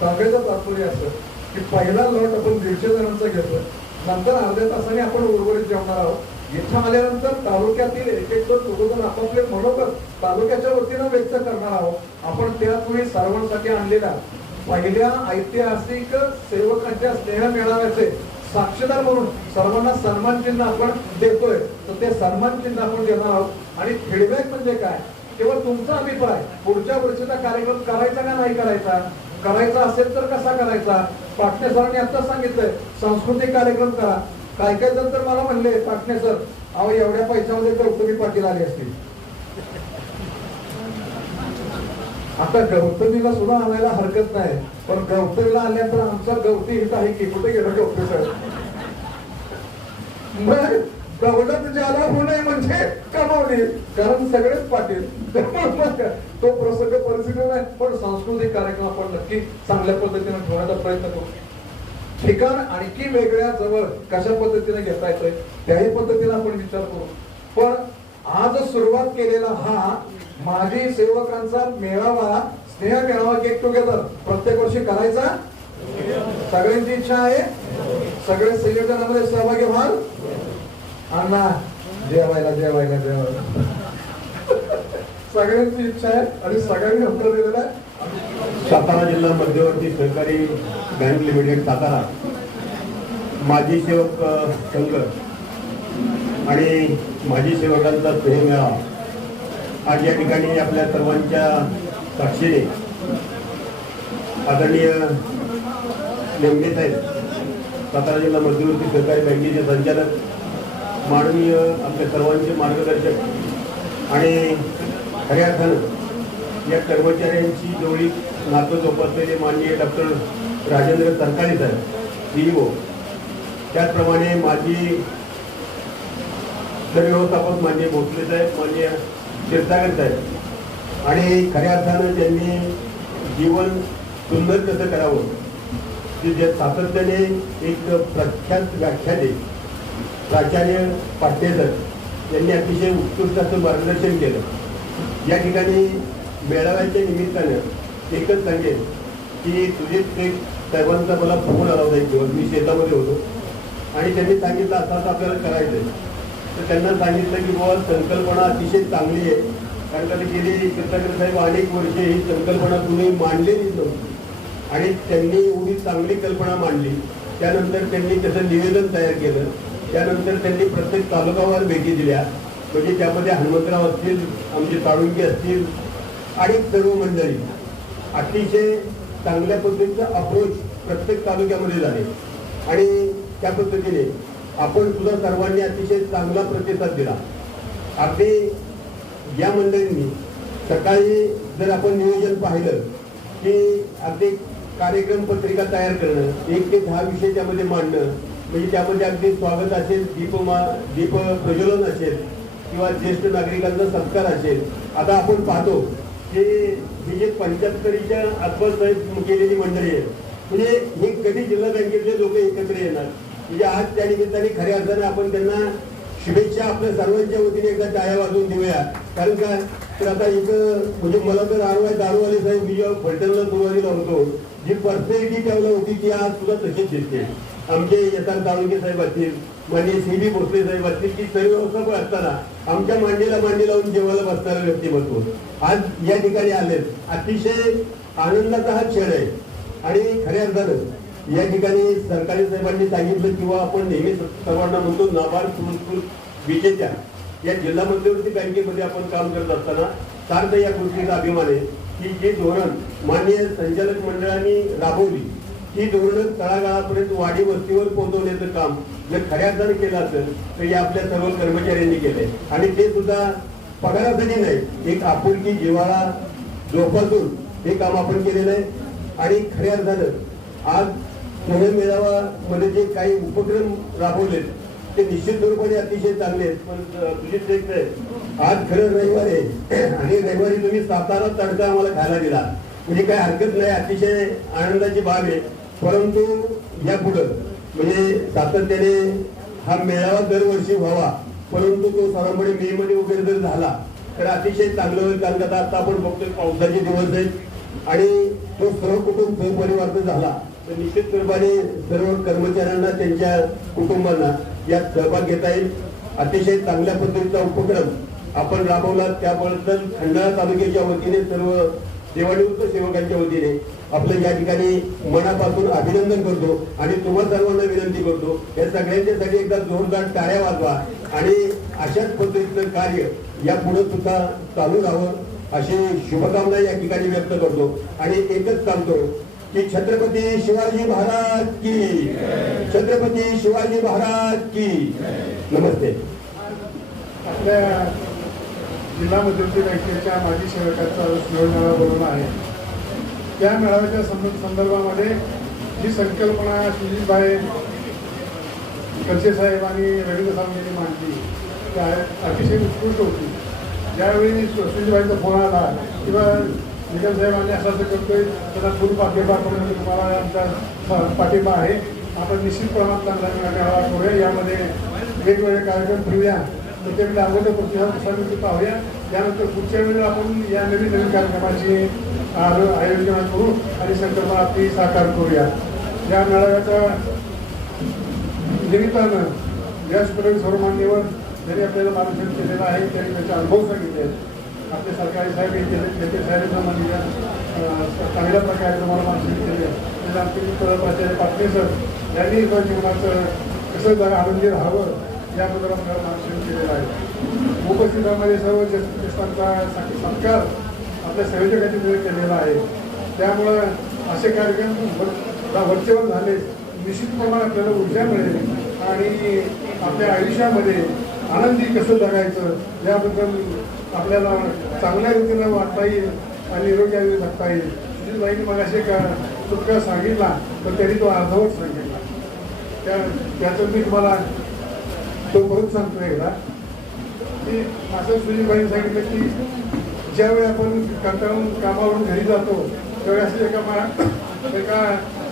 सांगायचं तात्पर्य असं की पहिला लॉट आपण 150 जणांचा घेतोय, नंतर अर्ध्या तासाने आपण उर्वरित जेवणार आहोत। इथं आल्यानंतर तालुक्यातील एक एक दोघं आपापले मनोगत तालुक्याच्या वतीनं व्यक्त करणार आहोत। आपण त्यापूर्वी सर्वांसाठी आणलेल्या पहिल्या ऐतिहासिक सेवकांच्या स्नेह मेळाव्याचे साक्षीदार म्हणून सर्वांना सन्मान चिन्ह आपण देतोय, तर ते सन्मान चिन्ह आपण देणार आहोत। आणि फीडबॅक म्हणजे काय, केवळ तुमचा अभिप्राय, पुढच्या वर्षीचा कार्यक्रम करायचा का नाही करायचा, करायचा असेल तर कसा करायचा। पाटणे सरांनी आता सांगितलंय सांस्कृतिक कार्यक्रम करा। काय काय जण तर मला म्हणले, पाटणे सर अहो एवढ्या पैशामध्ये गौतमी पाटील आली असतील। आता गौतमीला सुद्धा आणायला हरकत नाही, पण गौतमीला आल्यानंतर आमचा गवती हित आहे की कुठे गेलं गौतमी सर। दौलत ज्याला होणे म्हणजे कमावली, कारण सगळेच पाटील तो प्रसंग परिस्थिती नाही। पण सांस्कृतिक कार्यक्रम आपण नक्की चांगल्या पद्धतीने ठेवण्याचा प्रयत्न करू। ठिकाण आणखी वेगळ्या जवळ कशा पद्धतीने घेता येतोय त्याही पद्धतीने आपण विचार करू। पण आज सुरुवात केलेला हा माजी सेवकांचा मेळावा, स्नेह मेळावा, गेट टुगेदर प्रत्येक वर्षी करायचा सगळ्यांची इच्छा आहे। सगळे संयोजनामध्ये सहभागी व्हाल। अण्णा जेवायला जेवायला जेवायला सगळ्यांची इच्छा आहे आणि सगळ्यांनी उत्तर दिलेलं आहे। सातारा जिल्हा मध्यवर्ती सहकारी बँक लिमिटेड सातारा माजी सेवक संघ आणि माजी सेवकांचा स्नेह मेळावा आज या ठिकाणी आपल्या सर्वांच्या साक्षीने आदरणीय नेमके साहेब, सातारा जिल्हा मध्यवर्ती सहकारी बँकेचे संचालक, माननीय आपल्या सर्वांचे मार्गदर्शक आणि खऱ्या अर्थानं या कर्मचाऱ्यांची जवळीक नातं जोपासलेले माननीय डॉक्टर राजेंद्र सरकारी साहेब CEO, त्याचप्रमाणे माजी व्यवस्थापक माननीय भोसले साहेब, माननीय क्षीरसागर साहेब, आणि खऱ्या अर्थानं त्यांनी जीवन सुंदर कसं करावं की जे सातत्याने एक प्रख्यात व्याख्याते प्राचार्य पाटील यांनी अतिशय उत्कृष्ट असं मार्गदर्शन केलं। या ठिकाणी मेळाव्याच्या निमित्तानं एकच सांगेन की सुजित शेख साहेबांचा मला फोन आला होता एक दिवस, मी शेतामध्ये होतो आणि त्यांनी सांगितलं असं असं आपल्याला करायचंय। तर त्यांना सांगितलं की बाबा संकल्पना अतिशय चांगली आहे, कारण का गेली क्षीरसागर साहेब अनेक वर्षे ही संकल्पना तुम्ही मांडलेलीच नव्हती आणि त्यांनी एवढी चांगली कल्पना मांडली। त्यानंतर त्यांनी त्याचं निवेदन तयार केलं, त्यानंतर त्यांनी प्रत्येक तालुकावर भेटी दिल्या, म्हणजे त्यामध्ये हनुमंतराव असतील, आमचे ताळुंके असतील आणि सर्व मंडळी अतिशय चांगल्या पद्धतीचा अप्रोच प्रत्येक तालुक्यामध्ये झाले आणि त्या पद्धतीने आपण सुद्धा सर्वांनी अतिशय चांगला प्रतिसाद दिला। अगदी या मंडळींनी सकाळी जर आपण नियोजन पाहिलं की अगदी कार्यक्रम पत्रिका तयार करणं, 1 ते 10 विषय त्यामध्ये मांडणं, म्हणजे त्यामध्ये अगदी स्वागत असेल, दीप प्रज्वलन असेल किंवा ज्येष्ठ नागरिकांचा सत्कार असेल। आता आपण पाहतो की ही जे 75च्या आसपास केलेली मंडळी आहे, म्हणजे हे कधी जिल्हा बँकेतले लोक एकत्र येणार, म्हणजे आज त्या निमित्ताने खऱ्या अर्थानं आपण त्यांना शुभेच्छा आपल्या सर्वांच्या वतीने एकदा टाळ्या वाजवून देऊया। कारण काय तर आता इथं म्हणजे मला तर दारूवाले साहेब मी जेव्हा फलटणला सुरुवातीला होतो, जी पर्सनॅलिटी त्यावेळेला होती ती आज सुद्धा तशीच दिसते। आमचे यथार्थ ताळुंके साहेब असतील, माननीय CB भोसले साहेब असतील, की सर्व व्यवस्थापक असताना आमच्या मांडीला मांडी लावून जेवायला बसणारं व्यक्तिमत्व आज या ठिकाणी आले। अतिशय आनंदाचा हा क्षण आहे आणि खऱ्या अर्थानं या ठिकाणी सरकारी साहेबांनी सांगितलं किंवा आपण नेहमी सर्वांना म्हणतो नाबार्ड पुरस्कृत विजेत्या या जिल्हा मध्यवर्ती बँकेमध्ये आपण काम करत असताना सार्थ या गोष्टीचा अभिमान आहे की जे धोरण माननीय संचालक मंडळाने राबवली ही धोरण तळागाळापर्यंत वाडी वस्तीवर पोहोचवण्याचं काम जर खऱ्या अर्थाने केलं असेल तर या आपल्या सर्व कर्मचाऱ्यांनी केलंय आणि ते सुद्धा पगारासाठी नाही, एक आपुलकी जिव्हाळा जोपासून हे काम आपण केलेलं आहे। आणि खऱ्या अर्थानं आज स्नेह मेळावा मध्ये जे काही उपक्रम राबवलेत ते निश्चित स्वरूपाने अतिशय चांगले आहेत। पण सुजित शेख साहेब आज खरं रविवार आहे आणि रविवारी तुम्ही सातारा तडका आम्हाला खायला दिला, म्हणजे काही हरकत नाही, अतिशय आनंदाची बाब आहे। परंतु या पुढं म्हणजे सातत्याने हा मेळावा दरवर्षी व्हावा, परंतु तो साधारणपणे मे मध्ये वगैरे जर झाला तर अतिशय चांगलं होईल। कारण आता आपण बघतोय पावसाचे दिवस आहेत, आणि तो सहकुटुंब सहपरिवार झाला तर निश्चित रूपाने सर्व कर्मचाऱ्यांना त्यांच्या कुटुंबांना यात सहभाग घेता येईल. अतिशय चांगल्या पद्धतीचा उपक्रम आपण राबवला त्याबद्दल खंडाळा तालुक्याच्या वतीने सर्व सेवानिवृत्त सेवकांच्या वतीने आपलं या ठिकाणी मनापासून अभिनंदन करतो आणि तुम्हा सर्वांना विनंती करतो या सगळ्यांच्यासाठी एकदा जोरदार टाळ्या वाजवा आणि अशाच पद्धतीचं कार्य यापुढे सुद्धा चालू राहावं अशी शुभकामना या ठिकाणी व्यक्त करतो आणि एकच सांगतो की छत्रपती शिवाजी महाराज की, छत्रपती शिवाजी महाराज की. नमस्ते. आपल्या जिल्हा मध्यवर्ती बँकेच्या माजी सेवकांचा मेळावा बोलवला आहे. त्या मेळाव्याच्या संदर्भामध्ये जी संकल्पना सुजितभाई खडसे साहेब आणि रवींद्र साहेब यांनी मांडली त्या अतिशय उत्कृष्ट होती. ज्यावेळी सुजितभाईचा फोन आला किंवा निकम साहेबांनी असं करतोय त्याला पूर्ण पाठिंबा करून तुम्हाला आमचा पाठिंबा आहे, आपण निश्चित प्रमाणात चांगला मेळावा करूया, यामध्ये वेगवेगळे कार्यक्रम ठेवूया, त्याच्याकडे अगोदर प्रतिसाद पाहूया, त्यानंतर पुढच्या वेळेला आपण या नवीन नवीन कार्यक्रमाची आयोजन करू आणि संकल्पना आपली साकार करूया. या मेळाव्याच्या निमित्तानं यश पटेल सर्वमान्यवर ज्यांनी आपल्याला मार्गदर्शन केलेलं आहे त्यांनी त्याचे अनुभव सांगितले. आपले सरकारी साहेब नेते साहेबांना चांगल्या प्रकारे तुम्हाला मार्गदर्शन केले. त्याच्या आमचे प्राचार्य पाटील सर यांनी जीवनाचं कसं आनंदी राहावं याबद्दल आपल्याला मार्गदर्शन केलेलं आहे. उपस्थितांमध्ये सर्व ज्येष्ठांचा सत्कार आपल्या संयोजकांनी केलेला आहे. त्यामुळं असे कार्यक्रम वरचेवर झाले निश्चित प्रमाणात आपल्याला ऊर्जा मिळेल आणि आपल्या आयुष्यामध्ये आनंदी कसं जगायचं याबद्दल आपल्याला चांगल्या रीतीनं वाटता येईल आणि निरोग्याने जगता येईल. सुजितभाईंनी मला असे चुटका सांगितला तर त्यांनी तो अर्धवट सांगितला. त्याचं मी तुम्हाला तो परत सांगतो एकदा की असं सुजितभाईंनी सांगितलं की ज्यावेळी आपण कंटाळून कामावरून घरी जातो त्यावेळी असं एका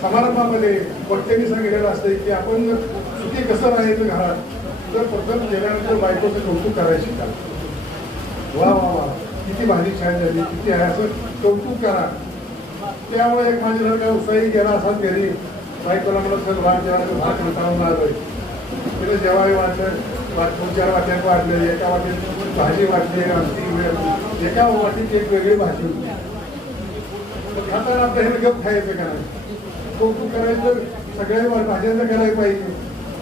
समारंभामध्ये वक्त्यांनी सांगितलेलं असतं की आपण सुखी कसं राहायचं घरात तर प्रथम गेल्यानंतर बायकोचं कौतुक करायचं शिका. वा वा वा किती भाजी छान झाली किती आहे असं कौतुक करा. त्यामुळे एक माझ्या जर काय उत्साही गेला असाच घरी बायकोला मला सर भात जेवायचं भात कंटाळून आलोय तिला जेवावे वाटलं 4 वाट्यात वाटलं एका वाटीत भाजी वाटली एका वाटीत एक वेगळी भाजी होती. खाताना आपल्या हे गप खायचं का नाही कौतुक करायचं सगळ्या भाज्यांचं करायला पाहिजे.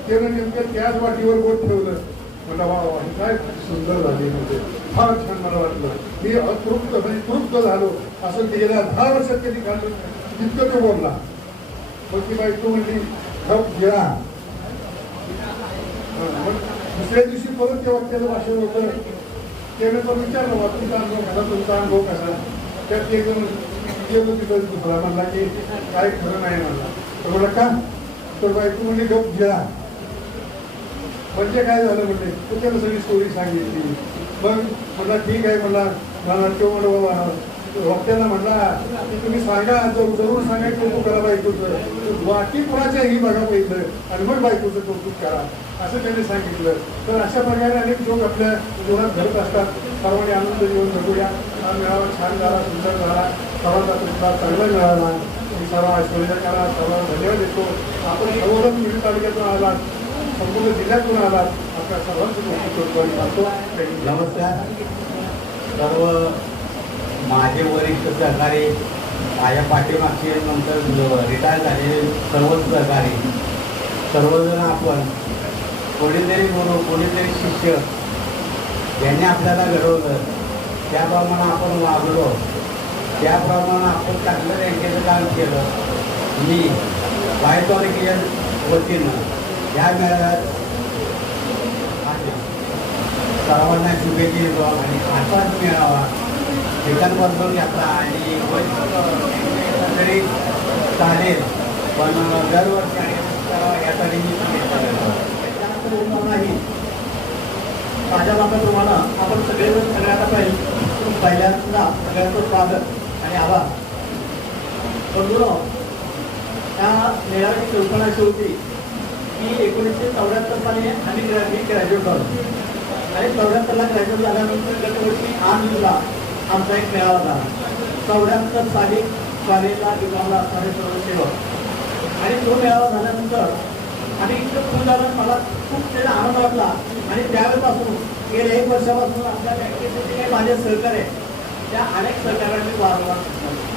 ते नेमकं त्याच वाटीवर बोट ठेवलं मला वा वा काय सुंदर झाली म्हणजे फार छान मला वाटलं. मी अतृप्त म्हणजे तृप्त झालो असं गेल्या 10 वर्षात कधी खाल्लं तितकं तो बोलला. मग ती बायको म्हणली गप गिळा. मग दुसऱ्या दिवशी परत त्या वाक्याचं भाषण होतं त्याने पण विचारलं बा तुमचा अनुभव कसा तुमचा अनुभव कसा. त्यात एक जण गेलो तिथं दुसरा म्हणला की काय खरं नाही म्हणला. तर म्हणलं का तर बायको म्हणजे गप गिळा म्हणजे काय झालं म्हणजे त्याला सगळी स्टोरी सांगितली. मग म्हणला ठीक आहे म्हणला मला तो म्हणा वक्त्याला म्हणला की तुम्ही सांगा जरूर सांगा कौतुक करा बायकोचं वाटी कुणाच्या ही बघा पाहिजे आणि मग बायकोचं कौतुक करा असं त्यांनी सांगितलं. तर अशा प्रकारे अनेक लोक आपल्या जीवनात घडत असतात. सर्वांनी आनंद जीवन जगूया. हा मेळावा छान झाला सुंदर झाला सर्वांचा तुमचा चांगला मिळाला. मी सर्व ऐश्वर्याला सर्वांना धन्यवाद देतो. आपण सर्वजण मिरज तालुक्यातून आलात संपूर्ण जिल्ह्यातून आलात आपल्या सर्वांचं कौतुक करतो आणि सांगतो. नमस्कार. सर्व माझे वरिष्ठ सहकारी माझ्या पाठीमागचे नंतर रिटायर झालेले सर्वच सहकारी सर्वजण आपण कोणीतरी गुरु कोणीतरी शिष्य यांनी आपल्याला घडवलं त्याप्रमाणे आपण वागलो त्याप्रमाणे आपण चांगलं बँकेचं काम केलं. मी वाय तालुक्याच्या वतीनं या मेळाव्यात सर्वांना शुभेच्छा देतो आणि असाच मेळावा एकांबरोबर घेतला आणि तरी चालेल पण दरवर्षी आणि यासाठी नाही. माझ्या बाबा तुम्हाला आपण सगळेजण सगळ्यांना पहिल्यांदा सगळ्यांचं स्वागत आणि आभार. बंधूंनो त्या मेळाव्याची कल्पना अशी होती की 1974 साली आम्ही ग्रॅज्युएट झालो आणि 74ला ग्रॅज्युएट झाल्यानंतर गतवर्षी 8 जूनला आमचा एक मेळावा झाला. 74 साली कॉलेजला विभागला असणारे सर्व सेवक. आणि तो मेळावा झाल्यानंतर आणि इतकं खूप झालं, मला खूप त्याचा आनंद वाटला. आणि त्यावेळेपासून गेल्या 1 वर्षापासून आपल्या बँकेचे जे काही माझे सहकार्य आहे त्या अनेक सहकार्यांना मी वारंवार सांगितलं.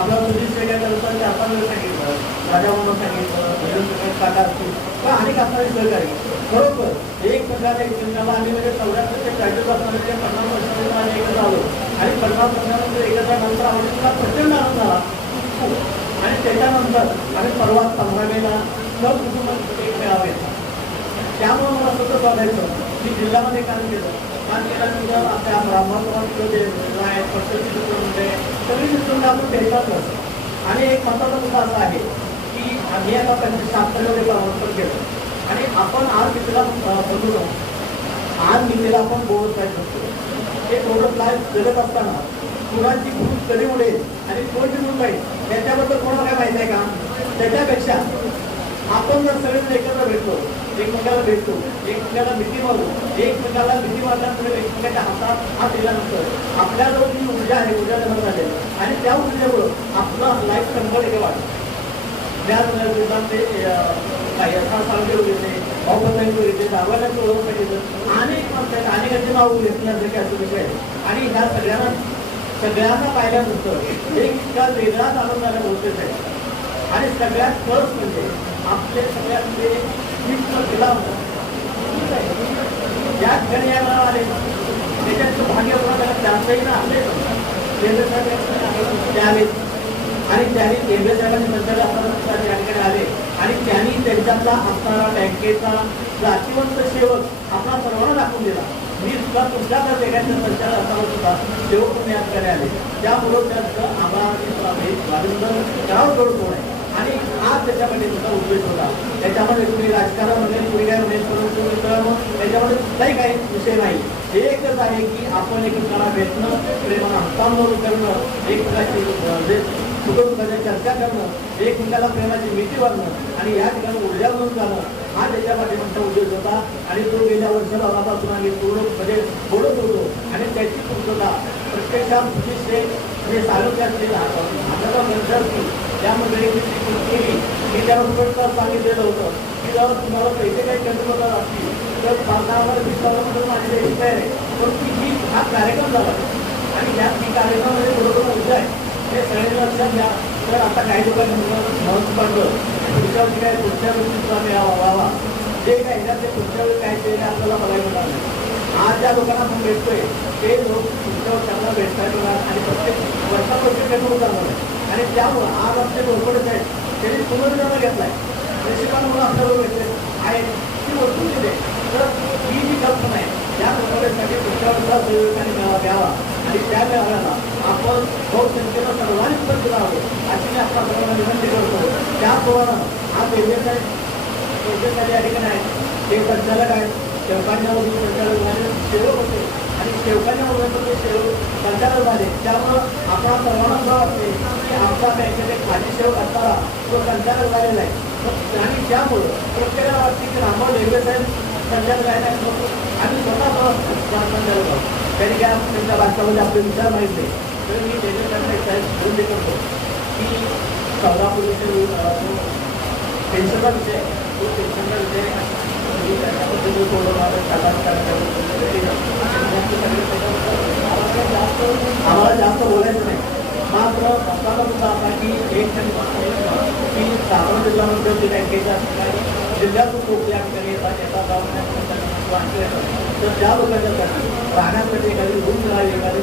आपला सुधीर शेट्टी करता ते आपण सांगितलं, राजा म्हणून सांगितलं, भजन काका असतील किंवा अनेक असणारे सहकारी बरोबर एक प्रकारे एकमेकाला आम्ही म्हणजे 74 ते 40 असणारे 50 वर्षामध्ये आम्ही एकत्र आलो. आणि 50 वर्षानंतर एकत्र नंतर आम्हाला प्रचंड आनंद झाला. आणि त्याच्यानंतर आम्ही परवा 15 मेला सहकुटुंब एक मेळावा येतो. त्यामुळे मला सतत वाटायचं मी जिल्ह्यामध्ये काम केल्यानंतर आपल्या ब्राह्मण जे आहेत पक्षाची सूत्र म्हणजे सगळी सूत्र आपण भेटतातच. आणि एक महत्त्वाचा मुद्दा असा आहे की आम्ही आता 75 प्रमाणपत्र केलं आणि आपण आज मित्राला बोलू आज मित्राला आपण बोलत पाहिजे. ते बोलत लाईफ जगत असताना कुणाची खूप कधी उडेल आणि कोण निघून पाहिजे याच्याबद्दल कोणाला काय माहिती आहे का? त्याच्यापेक्षा आपण जर सगळे एकत्र भेटतो, एकमेकाला भेटतो, एकमेकाला मिठी मारू, एकमेकाला मिठी मारल्यानंतर एकमेकाच्या हातात हात दिल्यानंतर आपल्याजवळ जी ऊर्जा आहे ऊर्जा निर्माण झाली आणि त्या ऊर्जेमुळं आपलं लाईफ 100% वाढतं. त्याच ते काही सांगते वगैरे भाऊबंधांची वगैरे दावांची ओळख पाहिजे अनेक माणसं अनेकांची नावं घेतल्यासारखे असं विषय आणि ह्या सगळ्यांना पाहिल्यानंतर एक इतका वेगळाच आनंद झाला गोष्टीच आहे. आणि सगळ्यात फर्स्ट म्हणजे आपले सगळ्यातले मित्र केला होता ज्या ठिकाणी यायला आले त्याच्यात भाग्य जास्तही ना आले त्यावेळेस आणि त्यांनी केंद्र साहेबांनी नंतर असताना त्या ठिकाणी आले आणि त्यांनी त्यांच्यातला असणारा बँकेचा जातीवंत सेवक आपला सर्वांना दाखवून दिला. मी सुद्धा तुमच्याकडे वेगळ्या संचार असावा सुद्धा सेवक तुम्ही या ठिकाणी आले. त्यामुळं त्याचं आभार करावं जोडतो आहे. आणि आज त्याच्यामध्ये तुमचा उद्देश होता त्याच्यामध्ये तुम्ही राजकारणामध्ये तुम्ही काय म्हणे परंतु त्याच्यामध्ये कुठलाही काही विषय नाही. एकच आहे की आपण एकमेकाला भेटणं, प्रेमाला हस्तांदोलन करणं, एकमेकाची कुटुंबाच्या चर्चा करणं, एकमेकाला प्रेमाची मिठी वाढणं आणि या ठिकाणी ऊर्जा म्हणून जाणं हा त्याच्या पाठीमागचा उद्देश होता. आणि तो गेल्या वर्षभरापासून आम्ही पूर्ण म्हणजे बोलत होतो आणि त्याची पूर्तता प्रत्यक्षात म्हणजे सारोग्य असलेला आपल्याला गरज असतील त्यामध्ये केली. मी त्याला स्पष्ट सांगितलेलं होतं की जर तुम्हाला पैसे काही कमी होतात असतील तर 5-10 20,000 माझे तयार आहे. परंतु ही हा कार्यक्रम झाला आणि या कार्यक्रमामध्ये बरोबर ऊर्जा आहे हे सगळ्यांनी लक्षात घ्या. तर आता काही लोकांनी म्हणून पडलं पुढच्या वर्षी काय पुढच्या गोष्टीचा मिळावा व्हावा जे काय ना ते पुढच्या वेळी काय ते आपल्याला बघायला मिळणार नाही. आज ज्या लोकांना आपण भेटतोय ते लोक पुढच्या वर्षाला भेटतायत आणि प्रत्येक वर्षावर्षी भेटून जाणार आणि त्यामुळं आज आमचे लोकच आहेत त्यांनी पुनर्जन्म घेतलाय. नशिबामुळे आपल्याला भेटले आहेत ती वस्तू दिली. तर ही जी कल्पना आहे त्या कल्पनेसाठी पुढच्या वर्षाला सहयोगाने मेळावा घ्यावा आणि त्या मेळाव्याला आपण बहुसंख्येनं सर्वांनी उपस्थित आहोत अशी मी आपल्या सर्वांना विनंती करतो. त्याप्रमाणे आज योजनेसाठी या ठिकाणी आहे ते संचालक आहेत सेवकांच्यामधून संचालक झाले सेवक होते आणि सेवकांच्यामधून ते सेवक संचालक झाले. त्यामुळं आपण सर्वांना असं वाटते की आपल्या बँकेचे खाली सेवक असताना तो संचालक झालेला आहे आणि त्यामुळं प्रत्येकाला वाटते की रामभाऊ ढेगळे साहेब संचालक आहे आम्ही स्वतः संचालक आहोत. तरी काय त्यांच्या भाषणामध्ये आपले विचार माहीत नाही. तर मी ढेगळे साहेब विनंती करतो की सोलापूरचे पेन्शनचा विषय तो पेन्शनचा विषय आम्हाला जास्त बोलायचं नाही. मात्र असताना सुद्धा आता की एक की सातारा जिल्ह्यामध्ये जे बँकेच्या ठिकाणी जिल्ह्यातून लोक या ठिकाणी येतात तर त्या लोकांच्यासाठी राहण्यासाठी एखादी रूम मिळावी एखादी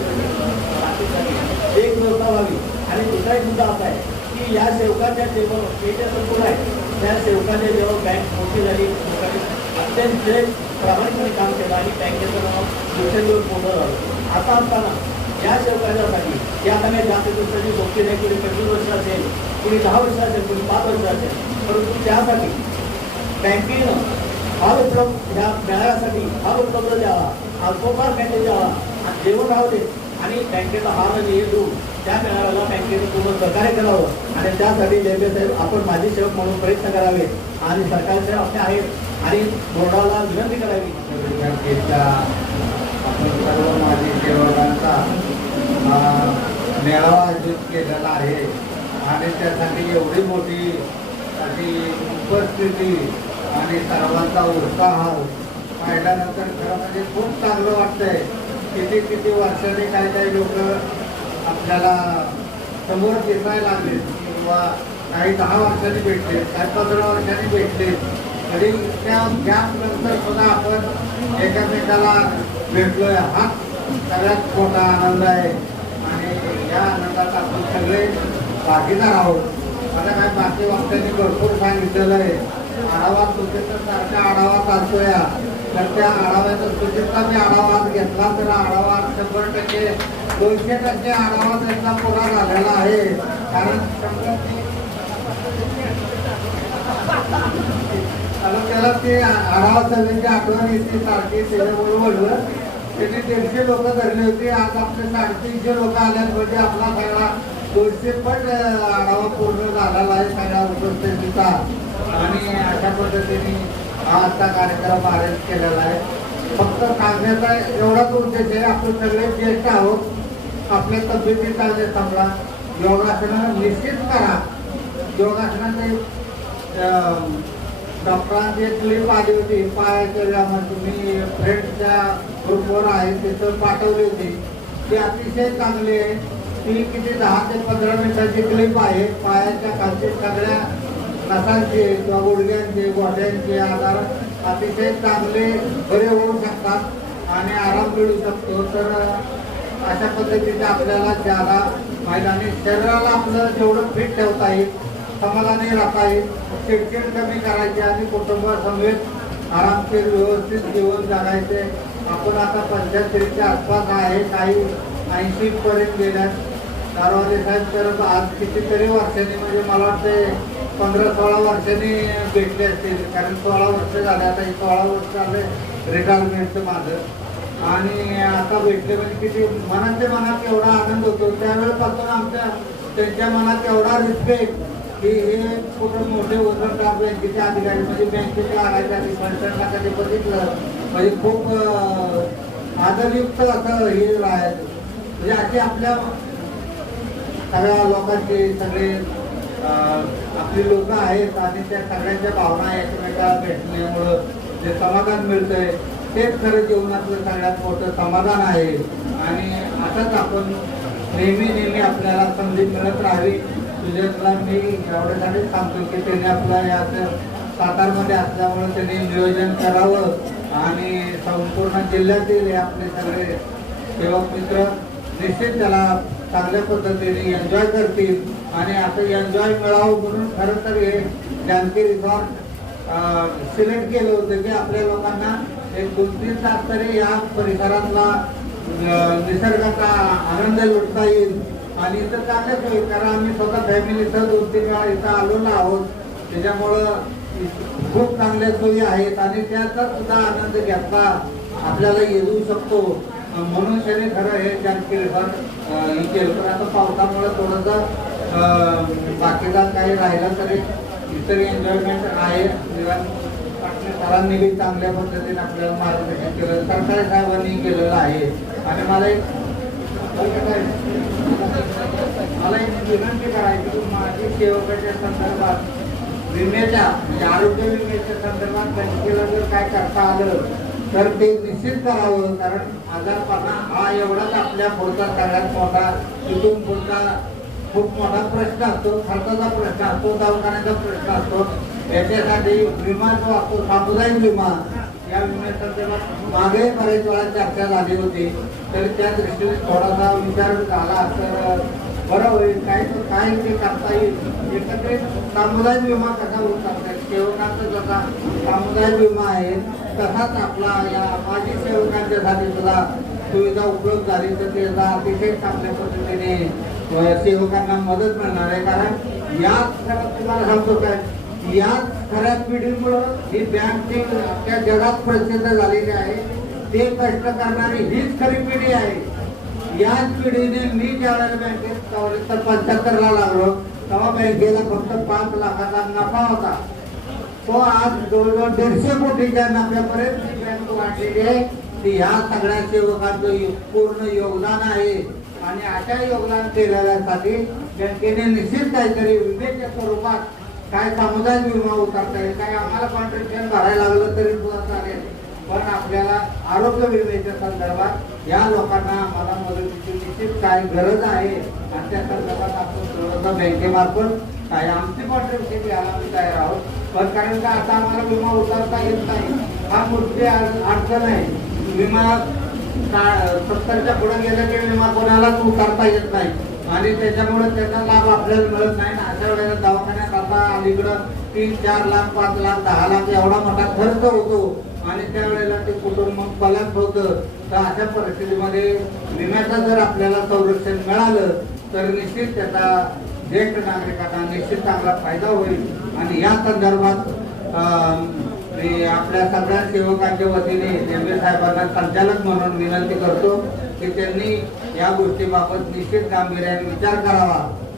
एक व्यवस्था व्हावी. आणि दुसरा एक मुद्दा असा आहे की या सेवकाच्या जेव्हा हे जे संकुल आहे त्या सेवकाच्या जेव्हा बँक मोठी झाली लोकांनी अत्यंत प्रामाणिकपणे काम केलं आणि बँकेचं नाव दिवसेंदिवस मोठं झालं. आता असताना या सेवकाच्यासाठी या काही जास्त दिवसाची सोपी नाही. कुणी 25 वर्ष असेल, कुणी 10 वर्ष असेल, कुणी 5 वर्ष असेल. परंतु त्यासाठी बँकेनं हॉल उपलब्ध ह्या मेळाव्यासाठी हॉल उपलब्ध द्यावा, अल्पोपार पॅकेज द्यावा, जेवण राहू दे आणि बँकेचा हॉल आणि हे देऊन त्या मेळाव्याला बँकेने पूर्ण सहकार्य करावं. आणि त्यासाठी लेबे साहेब आपण माजी सेवक म्हणून प्रयत्न करावे आणि सरकारचे आपले आहेत आणि बोर्डाला विनंती करावी. बँकेच्या आपण सर्व माजी सेवकांचा मेळावा आयोजित केलेला आहे आणि त्यासाठी एवढी मोठी अशी उपस्थिती आणि सर्वांचा उत्साह पाहिल्यानंतर खरं म्हणजे खूप चांगलं वाटतंय. किती वर्षांनी काही लोक आपल्याला समोर दिसायला लागले किंवा काही 10 वर्षांनी भेटले, काही 15 वर्षांनी भेटले, तरी त्या गॅपनंतर सुद्धा आपण एकमेकाला भेटलोय. हा सगळ्यात मोठा आनंद आहे आणि या आनंदात आपण सगळे भागीदार आहोत. आता काय बाकी वक्त्यांनी भरपूर सांगितलेलं आहे. आढावा सुचितासारखा आढावा चालतोय, तर त्या आढाव्याचा सुचिता मी आढावा घेतला तर आढावा 100% 200% आढावा त्याचा पुरा झालेला आहे. कारण त्याला ते आढावा सगळ्यांची आठवण येते सारखी त्याच्याबरोबर त्यांनी 150 लोक धरली होती. आज आपले 350 लोक आल्यात म्हणजे आपला सगळा 200 पण आढावा पूर्ण झालेला आहे सगळ्या उपस्थितीचा. आणि अशा पद्धतीने हा आजचा कार्यक्रम आयोजित केलेला आहे. फक्त सांगण्याचा एवढाच उद्देश आहे, आपण सगळे ज्येष्ठ आहोत, आपल्या तब्येती चांगले समजा, योगासनं निश्चित करा. योगासनाचे डॉक्टरांची क्लिप आली होती पायाच्या, तुम्ही फ्रेंड्सच्या ग्रुपवर आहे तिथं पाठवली होती, ती अतिशय चांगली आहे. ती किती 10 ते 15 मिनिटाची क्लिप आहे. पायाच्या खालची सगळ्या नसांचे किंवा गुडघ्यांचे गोठ्यांचे आजार अतिशय चांगले बरे होऊ शकतात आणि आराम मिळू शकतो. तर अशा पद्धतीने आपल्याला ज्यादा मैदानी शरीराला आपलं जेवढं फिट ठेवता येईल, समाधानी राहता येईल, चिडचिड कमी करायची आणि कुटुंबासमवेत आरामशीर व्यवस्थित जीवन जगायचे. आपण आता 75च्या आसपास आहे, काही 80 पर्यंत गेल्यात. दारवाले साहेब तर आज कितीतरी वर्षांनी म्हणजे मला वाटते 15-16 वर्षांनी भेटले असतील, कारण 16 वर्ष झाले. आता 16 वर्ष झाले रिटायरमेंटचं माझं आणि आता भेटले म्हणजे किती मनाच्या मनात एवढा आनंद होतो. त्यावेळेपासून आमच्या त्यांच्या मनात एवढा रिस्पेक्ट की हे कुठं मोठे वजनदार बँकेचे अधिकारी म्हणजे बँकेचे लागायचे आधी फंक्शनला कधी बघितलं म्हणजे खूप आदरयुक्त असं हे राहायचं. म्हणजे असे आपल्या सगळ्या लोकांचे सगळे आपली लोक आहेत आणि त्या सगळ्यांच्या भावना एकमेकाला भेटण्यामुळं जे समाधान मिळतंय तेच खरं जीवनातलं सगळ्यात मोठं समाधान आहे. आणि असंच आपण नेहमी आपल्याला संधी मिळत राहावी. तुझ्यातला मी एवढ्यासाठी सांगतो की त्याने आपला या सातारमध्ये असल्यामुळे त्यांनी नियोजन करावं आणि संपूर्ण जिल्ह्यातील आपले सगळे सेवक मित्र निश्चित त्याला चांगल्या पद्धतीने एन्जॉय करतील. आणि असं एन्जॉय मिळावं म्हणून खरं तर हे जानकी रिसॉर्ट सिलेक्ट केलं होतं की आपल्या लोकांना एक 2-3 तास तरी या परिसरातला निसर्गाचा आनंद लुटता येईल आणि इथं चांगलंच होईल. कारण आम्ही स्वतः फॅमिलीसह 2-3 वेळा इथं आलेलो आहोत. त्याच्यामुळं खूप चांगल्या सोयी आहेत आणि त्याचा सुद्धा आनंद घेतला आपल्याला येऊ शकतो. म्हणून त्याने खरं हे जानकी रिसॉर्ट हे केलं. तर आता पावसामुळे थोडंसं बाकीचा काही राहिला तरी इतर एन्जॉयमेंट आहे. सरांनी बी चांगल्या पद्धतीने आपल्याला मार्गदर्शन केलं, सरकारी साहेबांनी केलेलं आहे. आणि मला एक विनंती करायची की माझी सेवकाच्या संदर्भात विम्याच्या म्हणजे आरोग्य विम्याच्या संदर्भात बँकेला जर काय करता आलं तर ते निश्चित करावं. कारण आजारपणा हा एवढाच आपल्या पुढचा सगळ्यात मोठा इथून पुढचा खूप मोठा प्रश्न असतो. खर्चाचा प्रश्न असतो, दवाखान्याचा प्रश्न असतो. याच्यासाठी विमा जो असतो सामुदायिक विमा, या विम्यासंदर्भात मागे बरेच वेळा चर्चा झाली होती. तर त्या दृष्टीने थोडासा विचार झाला तर बरं होईल. काय ते करता येईल. एकत्रित सामुदायिक विमा कसा होऊ शकतो. सेवकांचा जसा सामुदायिक विमा आहे तसाच आपला या माजी सेवकांच्यासाठी सुद्धा सुविधा उपलब्ध झाली तर त्याचा अतिशय चांगल्या पद्धतीने सेवकांना मदत मिळणार आहे. कारण याच तुम्हाला सांगतो काय, याच खऱ्या पिढीमुळं ही बँक त्या जगात प्रसिद्ध झालेली आहे. ते कष्ट करणारी हीच खरी पिढी आहे. याच पिढीने मी ज्यावेळेला बँकेत 75ला लागलो तेव्हा बँकेला फक्त 5 लाखाचा नफा होता. तो आज जवळजवळ 150 कोटीच्या नफ्यापर्यंत ही बँक वाढलेली आहे. ती ह्या सगळ्या सेवकांचं पूर्ण योगदान आहे. आणि अशा योगदान केलेल्यासाठी बँकेने निश्चित काहीतरी विम्याच्या स्वरूपात काय सामुदायिक विमा उतरता येईल, काय आम्हाला कॉन्ट्रिब्युशन भरायला लागलं तरी सुद्धा चालेल, पण आपल्याला आरोग्य विम्याच्या संदर्भात या लोकांना आम्हाला मदतीची निश्चित काय गरज आहे आणि त्या संदर्भात आपण थोडंसं बँकेमार्फत काय आमची कॉन्ट्रिब्युशन घ्यायला आम्ही तयार आहोत. पण कारण का आता आम्हाला विमा उतरता येत नाही, हा मोठी अडचण आहे. विमा 70च्या पुढे गेलं की विमा कोणालाच उतरता येत नाही आणि त्याच्यामुळे त्याचा लाभ आपल्याला मिळत नाही. अशा वेळेला दवाखान्यात आता अलीकडं 3-4 लाख 5 लाख 10 लाख एवढा मोठा खर्च होतो आणि त्यावेळेला ते कुटुंब पलट होतं. तर अशा परिस्थितीमध्ये विम्याचं जर आपल्याला संरक्षण मिळालं तर निश्चित त्याचा ज्येष्ठ नागरिकांना निश्चित चांगला फायदा होईल. आणि या संदर्भात मी आपल्या सगळ्या सेवकांच्या वतीने एम.एल. साहेबांना संचालक म्हणून विनंती करतो की त्यांनी या गोष्टीबाबत निश्चित गांभीर्याने विचार करावा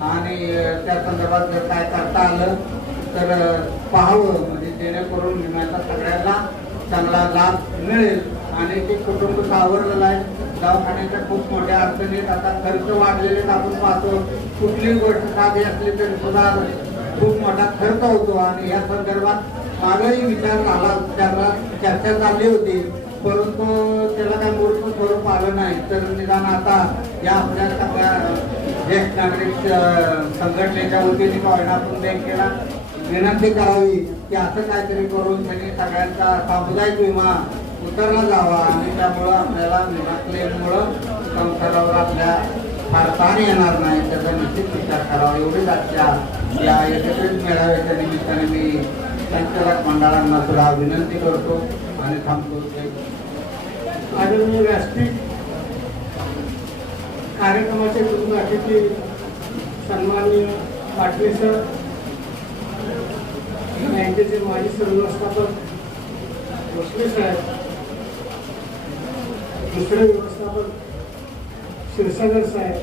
आणि त्या संदर्भात जर काय करता आलं तर पाहावं, म्हणजे जेणेकरून विम्याचा सगळ्यांना चांगला लाभ मिळेल. आणि ते कुटुंब सावरलेलं आहे. दवाखान्याच्या खूप मोठ्या अडचणीत आता खर्च वाढलेले आपण पाहतो. कुठलीही गोष्ट साधी असली तरी सुद्धा खूप मोठा खर्च होतो आणि या संदर्भात मागही विचार झाला, त्याला चर्चा चालली होती, परंतु त्याला काही मूर्त स्वरूप आलं नाही. तर निदान आता या आपल्या सगळ्या ज्येष्ठ नागरिक संघटनेच्या वतीने आपण बँकेला विनंती करावी की असं काहीतरी करून त्यांनी सगळ्यांचा सामुदायिक विमा उतरला जावा आणि त्यामुळं आपल्याला विमा क्लेममुळं संसारावर आपल्या फार ताण येणार नाही, त्याचा निश्चित विचार करावा. एवढीच आजच्या या एकत्रित मेळाव्याच्या निमित्ताने मी संचालक मंडळांना सुद्धा विनंती करतो आणि थांबतो. आदरणीय व्यासपीठ कार्यक्रमाचे प्रमुख अतिथी सन्माननीय पाटले सर, बँकेचे माजी व्यवस्थापक भोसले साहेब, दुसरे व्यवस्थापक क्षीरसागर साहेब,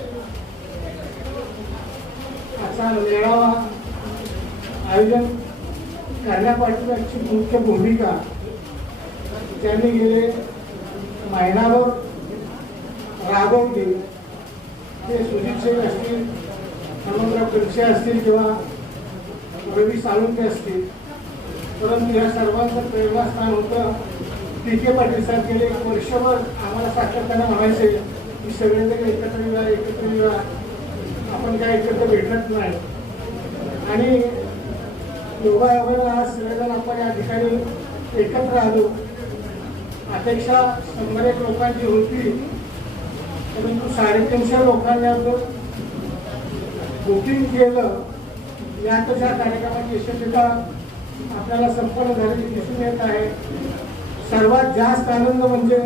आजचा मेळावा आयोजन करण्यापाठीमागची मुख्य भूमिका ज्यांनी गेले महिनाभर राबवली ते सुजित सिंग असतील, हनुमंतराव खडसे असतील किंवा रवी साळुंखे असतील. परंतु या सर्वांचं प्रेरणास्थान होतं पी.के. पाटील साहेब. गेले 1 वर्षभर आम्हाला सातत्यानं म्हणायचे की सगळेजण एकत्र येऊया, आपण काय एकत्र भेटत नाही. आणि योगायोगानं आज सगळेजण आपण या ठिकाणी एकत्र आलो. अपेक्षा 100 लोकांची होती, परंतु 350 लोकांनी आपण बुकिंग केलं. यातच या कार्यक्रमाची यशस्वीता आपल्याला संपन्न झालेली दिसून येत आहे. सर्वात जास्त आनंद म्हणजे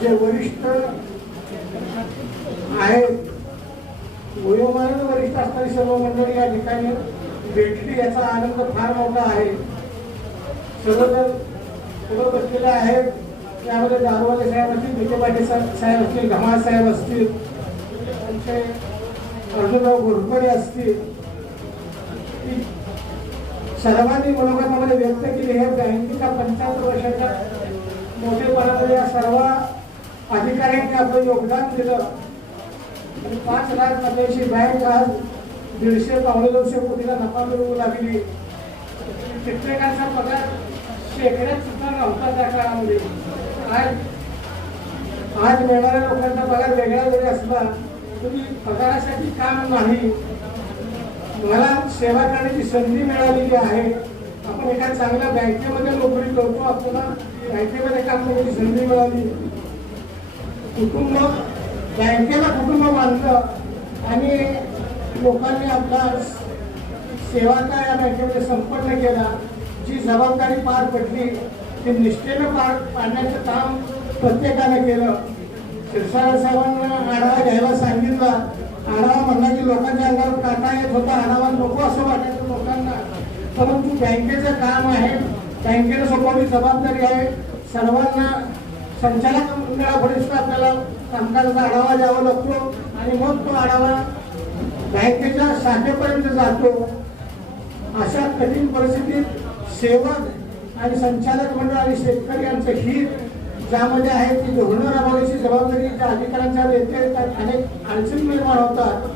जे वरिष्ठ आहेत, वयोमानाने वरिष्ठ असणारी सर्व मंडळी या ठिकाणी भेटली, याचा आनंद फार मोठा आहे. सर्वजण पुढे बसलेले आहेत. त्यामध्ये दारवाले साहेब असतील, पी.के. पाटील साहेब असतील, धमाळ साहेब असतील, त्यांचे अर्जुनराव घोरपडे असतील. सर्वांनी मनोगतामध्ये व्यक्त केली. हे बँकेच्या 75 वर्षाच्या मोठेपणामध्ये या सर्व अधिकाऱ्यांनी आपलं योगदान दिलं. 5 लाख नफ्याची बँक आज 150-1.25 कोटीला नफा मिळवू लागली. कित्येकांचा पगार शेकड्यात सुद्धा नव्हता त्या काळामध्ये. आज मिळणाऱ्या लोकांचा पगार वेगळा जरी असला तरी पगारासाठी काम नाही, मला सेवा करण्याची संधी मिळालेली आहे. आपण एका चांगल्या बँकेमध्ये नोकरी करतो, आपल्याला बँकेमध्ये काम करण्याची संधी मिळाली. कुटुंब बँकेला कुटुंब मानलं आणि लोकांनी आपला सेवाचा या बँकेमध्ये संपन्न केला. जी जबाबदारी पार पडली ती निष्ठेनं पार पाडण्याचं काम प्रत्येकाने केलं. क्षीरसागर साहेबांना आढावा घ्यायला सांगितला. आढावा म्हणला की लोकांच्या अंगावर काटा येत होता, आढावा नको असं वाटायचं लोकांना. परंतु बँकेचं काम आहे, बँकेनं सोपवली जबाबदारी आहे. सर्वांना संचालक मंडळापुढे सुद्धा आपल्याला कामकाजाचा आढावा द्यावा लागतो आणि मग तो आढावा बँकेच्या शाखेपर्यंत जातो. अशा कठीण परिस्थितीत सेवक आणि संचालक मंडळ आणि शेतकरी यांचं हित ज्यामध्ये आहे ती धोरणं राबवण्याची जबाबदारी त्या अधिकाऱ्यांच्या येते. त्यात अनेक अडचणी निर्माण होतात.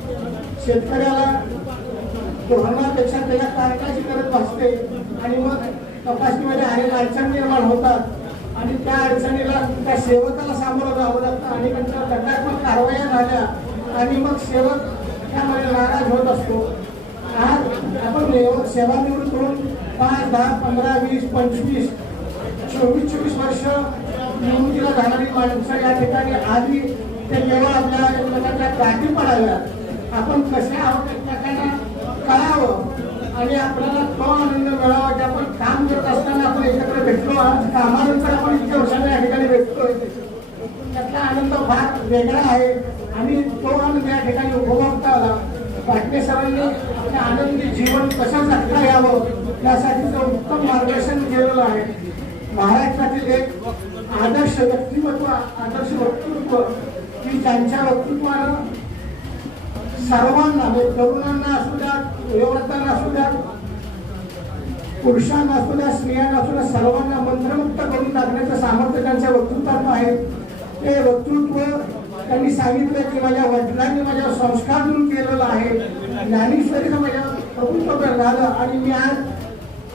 शेतकऱ्याला धोरणापेक्षा त्याच्या कारणाची गरज भासते आणि मग तपासणीमध्ये अनेक अडचणी निर्माण होतात आणि त्या अडचणीला त्या सेवकाला सामोरं जावं लागतं. अनेकांच्या दंडात्मक कारवाया झाल्या आणि मग सेवक त्यामुळे नाराज होत असतो. आज आपण सेवानिवृत्त होऊन 5, 10, 15, 20, 25, 24 वर्ष निवृत्तीला जाणारी माणसं या ठिकाणी आधी ते केवळ आपल्या एकमेकांच्या गाठी पडाव्या. आपण कसे आहोत एकमेकांना कळावं आणि आपल्याला तो आनंद मिळावा की आपण काम करत असताना आपण एकत्र भेटलो. आज कामानंतर आपण इतक्या वर्षांनी या ठिकाणी भेटतोय. त्यातला आनंद फार वेगळा आहे आणि तो आनंद या ठिकाणी उपभोगता आला. पाटणे सरांनी आपल्या आनंदी जीवन कसं जगता यावं यासाठीचं उत्तम मार्गदर्शन केलेलं आहे. महाराष्ट्रातील एक आदर्श व्यक्तिमत्व, आदर्श वक्तृत्व की ज्यांच्या वक्तृत्वानं सर्वांना म्हणजे तरुणांना असू द्या, वयोवृद्धांना असू द्या, पुरुषांना असू द्या, स्त्रियांना असू द्या, सर्वांना मंत्रमुक्त करून टाकण्याचं सामर्थ्य त्यांच्या वक्तृत्वात आहे. ते वक्तृत्व त्यांनी सांगितलं की माझ्या वडिलांनी माझ्यावर संस्कार देऊन केलेलं आहे. ज्ञानेश्वरीचं माझ्या प्रभुत्व झालं आणि मी आज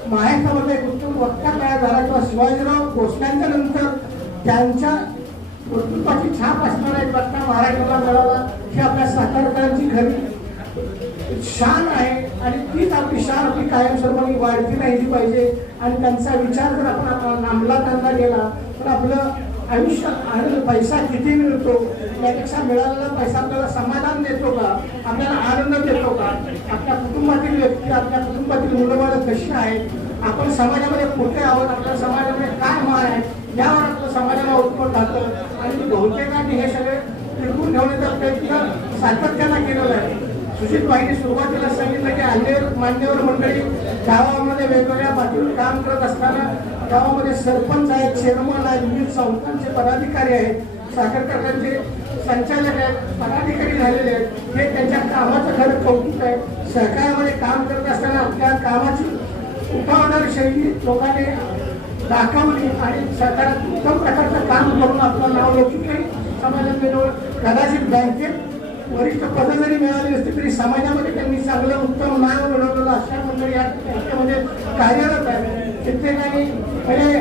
महाराष्ट्रामध्ये एक उत्तम वक्ता तयार झाला किंवा शिवाजीराव भोसल्यांच्या नंतर त्यांच्या वक्तृत्वाची छाप असणारा एक वक्ता महाराष्ट्राला मिळाला. ही आपल्या सातारकरांची खरी शान आहे आणि तीच आपली शान आपली कायमस्वरूपी वाढती राहिली पाहिजे. आणि त्यांचा विचार जर आपण अंमलात गेला तर आपलं आयुष्यात आणि पैसा किती मिळतो त्यापेक्षा मिळालेला पैसा आपल्याला समाधान देतो का, आपल्याला आनंद देतो का, आपल्या कुटुंबातील व्यक्ती, आपल्या कुटुंबातील मुलं कशी आहेत, आपण समाजामध्ये कुठे आहोत, आपल्या समाजामध्ये काय मान आहे यावर आपलं समाजाला उत्पन्न राहतं. आणि बहुतेकांनी हे सगळे टिकून ठेवण्याचा प्रयत्न सातत्यानं केलेला आहे. सुशील भाईंनी सुरुवातीला सांगितलं की अन्य मान्यवर मंडळी गावामध्ये वेगवेगळ्या पातळीवर काम करत असताना गावामध्ये सरपंच आहेत, चेअरमन आहेत, विविध संस्थांचे पदाधिकारी आहेत, साखर कारखान्याचे संचालक आहेत, पदाधिकारी झालेले आहेत. हे त्यांच्या कामाचं खरं कौतुक आहे. सहकार्यामध्ये काम करत असताना आपल्या कामाची उठावणारी शैली लोकांनी दाखवली आणि सरकारात उत्तम प्रकारचं काम करून आपलं नाव लौकिकही समाजात मिळवलं. कदाचित बँकेत वरिष्ठ पद जरी मिळाली असती तरी समाजामध्ये त्यांनी चांगलं उत्तम नाव मिळवलेलं अशा मंडळी या बँकेमध्ये कार्यरत आहे. कित्येकांनी म्हणजे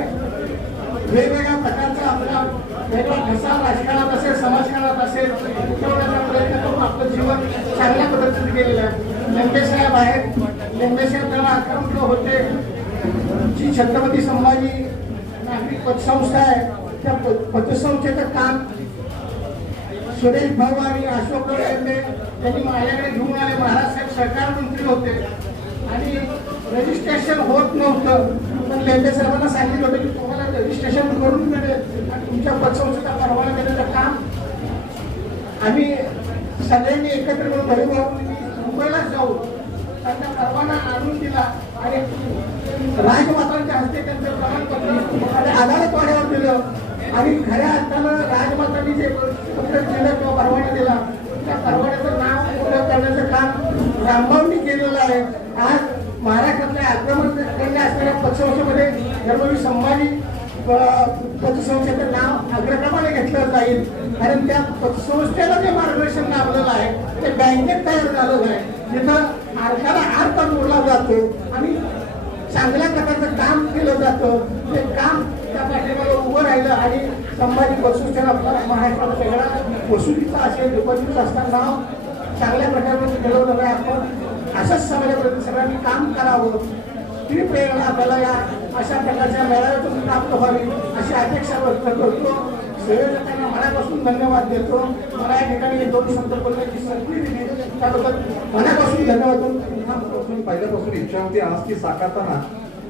वेगवेगळ्या प्रकारचा आपला वेगळा ठसा राजकारणात असेल, समाजकारणात असेल उठवण्याचा प्रयत्न करून आपलं जीवन चांगल्या पद्धतीने केलेलं आहे. लेंबेसाहेब आहेत, लेंबेसाहेब तेव्हा आक्रमक होते. जी छत्रपती संभाजी नागरिक पतसंस्था आहे त्या पतसंस्थेचं काम सुरेश भाऊ आणि अशोकराव यांनी त्यांनी माझ्याकडे घेऊन आले. महाराज साहेब सरकार मंत्री होते आणि रजिस्ट्रेशन होत नव्हतं. पण लेंडे साहेबांना सांगितलं होतं की तुम्हाला रजिस्ट्रेशन करून मिळेल आणि तुमच्या पतसंस्थेचा परवाना देण्याचं काम आम्ही सगळ्यांनी एकत्र करून मुंबईला जाऊ त्यांना परवाना आणून दिला आणि राजमातांच्या हस्ते त्यांचं प्रमाणपत्र अदालतवाड्यावर दिलं. आणि खऱ्या अर्थानं राजमातांनी जे पत्र दिलं किंवा परवाना दिला त्या परवान्याचं नाव करण्याचं काम रामभाऊंनी केलेलं आहे. आज महाराष्ट्रातल्या आक्रमण करण्या असणाऱ्या पतसंस्थेमध्ये छत्रपती संभाजी पतसंस्थेचं नाव अग्रक्रमाने घेतलं जाईल. कारण त्या पतसंस्थेला जे मार्गदर्शन लाभलेलं आहे ते बँकेत तयार झालेलं आहे. जिथं आर्काला आर्क जोडला जातो आणि चांगल्या प्रकारचं काम केलं जातं. ते काम त्या पाठीमागे उभं राहिलं आणि संभाजी पतसंस्थेला महाराष्ट्रात वेगळा वसुलीचा असेल, डिपॉझिटचा असताना नाव चांगल्या प्रकारे मिळवलं आहे. आपण असंच समाजाप्रती सगळ्यांनी काम करावं. ती प्रेरणा आपल्याला या अशा प्रकारच्या मेळाव्यातून प्राप्त व्हावी अशी अपेक्षा व्यक्त करतो. संयोजकांना मनापासून धन्यवाद देतो. मला या ठिकाणी 2 शब्द बोलण्याची संधी दिली त्याबद्दल मनापासून धन्यवाद देतो. पहिल्यापासून इच्छा होती, आज ती साकारताना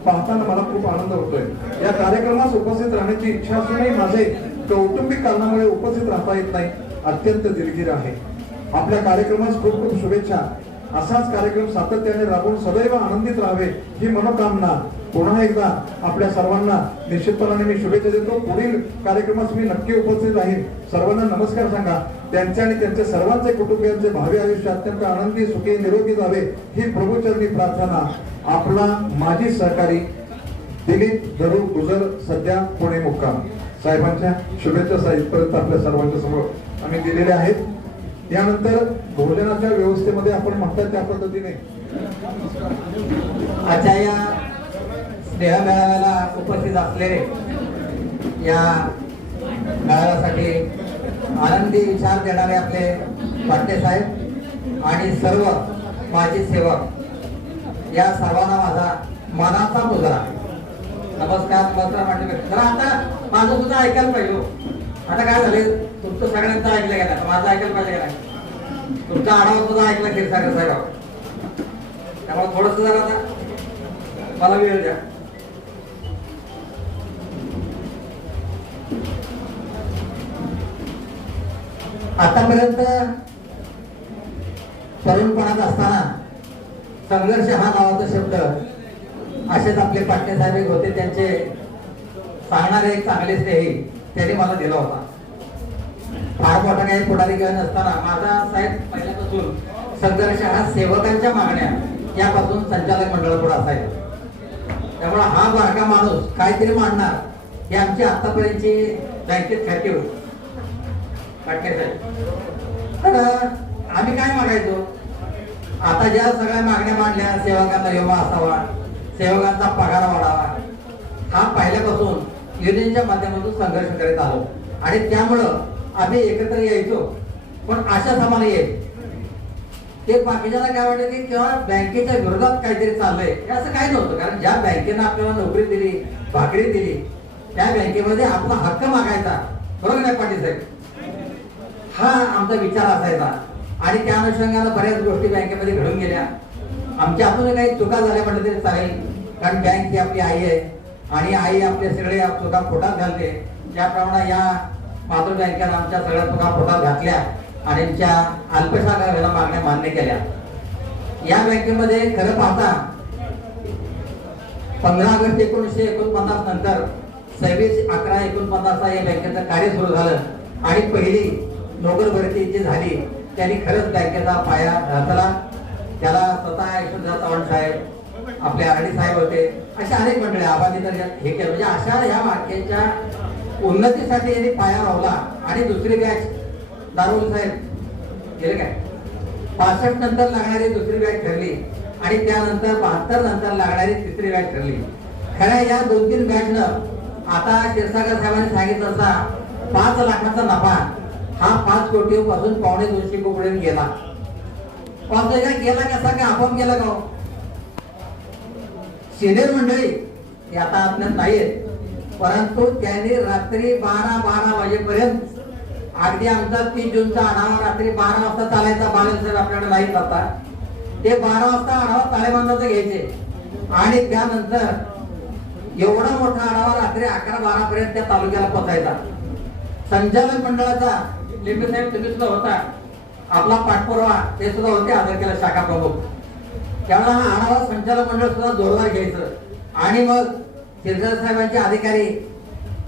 पाहताना मला खूप आनंद होतोय. या कार्यक्रमास उपस्थित राहण्याची इच्छा असूनही माझे कौटुंबिक कारणामुळे उपस्थित राहता येत नाही. अत्यंत दिलगीर आहे. आपल्या कार्यक्रमास खूप खूप शुभेच्छा. असाच कार्यक्रम सातत्याने राबवून सदैव आनंदित राहावे ही मनोकामना पुन्हा एकदा आपल्या सर्वांना निश्चितपणाने मी शुभेच्छा देतो. पुढील कार्यक्रमास मी नक्की उपस्थित राहील. सर्वांना नमस्कार सांगा. त्यांचे आणि त्यांच्या सर्वांचे कुटुंबियांचे भावी आयुष्य अत्यंत आनंदी, सुखी, निरोगी जावे ही प्रभूचरणी प्रार्थना. आपला माजी सहकारी दिलीप धरू गुजर, सध्या पुणे मुक्काम. साहेबांच्या शुभेच्छा साहित्यपर्यंत आपल्या सर्वांच्या समोर आम्ही दिलेल्या आहेत. त्यानंतर भोजनाच्या व्यवस्थेमध्ये आपण म्हणतात त्या पद्धतीने आजच्या या स्नेह मेळाव्याला उपस्थित असलेले या मेळाव्यासाठी आनंदी विचार देणारे आपले पाटे साहेब आणि सर्व माजी सेवक या सर्वांना माझा मनाचा मुजरा नमस्कार. म्हणजे जरा आता माझं सुद्धा ऐकायला पाहिजे हो. आता काय झाले तुमचं सगळ्यांचं ऐकलं गेलं माझं ऐकायला पाहिजे का नाही. तुमचा आढावा सुद्धा ऐकला क्षीरसागर साहेब त्यामुळे थोडस जरा आता मला वेळ द्या. आतापर्यंत तरुणपणात असताना संघर्ष हा नावाचा शब्द असेच आपले पाटणे साहेब एक होते त्यांचे सांगणारे एक चांगले स्नेही त्यांनी मला दिला होता. फार मोठा काही पुढारी घेऊन नसताना माझा साहेब पहिल्यापासून संघर्ष हा सेवकांच्या मागण्या यापासून संचालक मंडळ पुढे असायचा. त्यामुळे हा बारका माणूस काहीतरी मांडणार ही आमची आतापर्यंतची बँकेत खाती होती. पाटणे साहेब तर आम्ही काय मागायचो आता ज्या सगळ्या मागण्या मांडल्या सेवकांना विमा असावा सेवकांचा पगार वाढावा हा पहिल्यापासून युनियनच्या माध्यमातून संघर्ष करीत आलो आणि त्यामुळं आम्ही एकत्र यायचो. पण अशा समाने येईल ते बाकीच्याला काय वाटतं की किंवा बँकेच्या विरोधात काहीतरी चाललंय हे असं काही नव्हतं. कारण ज्या बँकेनं आपल्याला नोकरी दिली भाकरी दिली त्या बँकेमध्ये आपला हक्क मागायचा बरोबर नाही पाटील साहेब हा आमचा विचार असायचा. आणि त्या अनुषंगाने बऱ्याच गोष्टी बँकेमध्ये घडून गेल्या. आमच्या हातून काही चुका झाल्या म्हटलं तरी चालेल कारण बँक ही आपली आई आहे आणि आई आपले सगळे चुका पोटात घालते. त्याप्रमाणे या मातृ बँकेनं आमच्या सगळ्या चुका पोटात घातल्या आणि आमच्या अल्पशा मागण्या मान्य केल्या. या बँकेमध्ये खरं पाहता 15 ऑगस्ट 1949 नंतर 26/11/49 या बँकेचं कार्य सुरू झालं आणि पहिली नोकर भरती जी झाली त्यांनी खरंच बँकेचा पाया घातला. त्याला स्वतः यशवंतराव चव्हाण साहेब आपले आरडी साहेब होते अशा अनेक मंडळी आबादी तर हे केलं. म्हणजे अशा ह्या बँकेच्या उन्नतीसाठी यांनी पाया लावला. आणि दुसरी बॅच दारुल साहेब गेले काय 65 नंतर लागणारी दुसरी बॅच ठरली आणि त्यानंतर 72 नंतर लागणारी तिसरी बॅच ठरली. खऱ्या या 2-3 बॅचनं आता क्षीरसागर साहेबांनी सांगितलं असा 5 लाखाचा नफा हा 5 कोटी पासून 250 कोटी गेला. पण गेला कसा का आपोआप गेला का सिनियर मंडळी ते आता आपल्यात नाहीयेत परंतु त्यांनी रात्री 12 वाजेपर्यंत अगदी आमचा 30 जूनचा आढावा रात्री 12 वाजता चालायचा. बालन साहेब आपल्याकडे नाही जाता ते 12 वाजता आढावा ताळेबंदाचा घ्यायचे आणि त्यानंतर एवढा मोठा आढावा रात्री 11-12 पर्यंत त्या तालुक्याला पोचायचा. संचालक मंडळाचा लिंबे साहेब तुम्ही सुद्धा होता आपला पाठपुरावा ते सुद्धा होते आदरकेला शाखा प्रमुख. त्यावेळेला हा आढावा संचालक मंडळ सुद्धा जोरदार घ्यायचं आणि मग क्षीरसागर साहेबांचे अधिकारी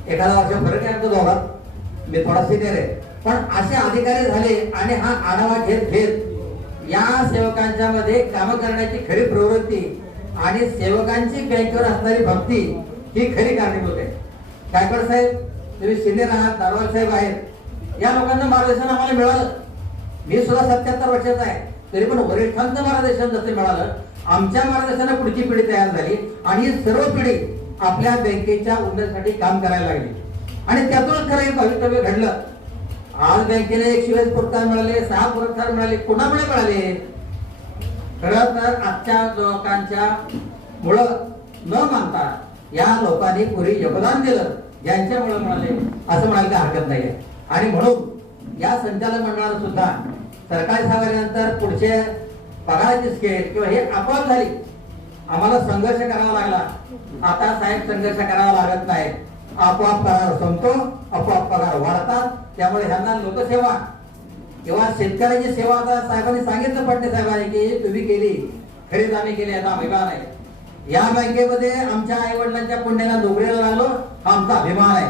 एखादा वर्ष फरक आहे तो दोघात मी थोडा सिनियर आहे पण असे अधिकारी झाले आणि हा आढावा घेत या सेवकांच्या मध्ये काम करण्याची खरी प्रवृत्ती आणि सेवकांची बँकेवर असणारी भक्ती ही खरी कारणीभूत आहे. गायकवाड साहेब तुम्ही सिनियर आहात दारवाल साहेब आहेत या लोकांना मार्गदर्शन आम्हाला मिळालं. मी सुद्धा 77 वर्षाचा आहे तरी पण वरिष्ठांचं मार्गदर्शन जसं मिळालं आमच्या मार्गदर्शनाने पुढची पिढी तयार झाली आणि ही सर्व पिढी आपल्या बँकेच्या उन्नतीसाठी काम करायला लागली आणि त्यातूनच खरं हे भवितव्य घडलं. आज बँकेला 120 पुरस्कार मिळाले 6 पुरस्कार मिळाले कोणामुळे मिळाले खरं तर आजच्या लोकांच्या मुळे न मानता या लोकांनी पुढे योगदान दिलं ज्यांच्यामुळे मिळाले असं म्हणायला काही हरकत नाहीये. आणि म्हणून या संचालक मंडळाला सुद्धा सरकारी साहेबांनंतर पुढचे पगाराची स्केल किंवा हे आपोआप झाली. आम्हाला संघर्ष करावा लागला. आता साहेब संघर्ष करावा लागत नाही आपोआप पगार संपतो आपोआप पगार वाढतात. त्यामुळे ह्यांना लोकसेवा किंवा शेतकऱ्याची सेवा आता साहेबांनी सांगितलं पाटणे साहेबांनी की तुम्ही केली खरीच आम्ही केली याचा अभिमान आहे. या बँकेमध्ये आमच्या आई वडिलांच्या पुण्याला नोकरीला लागलो हा आमचा अभिमान आहे.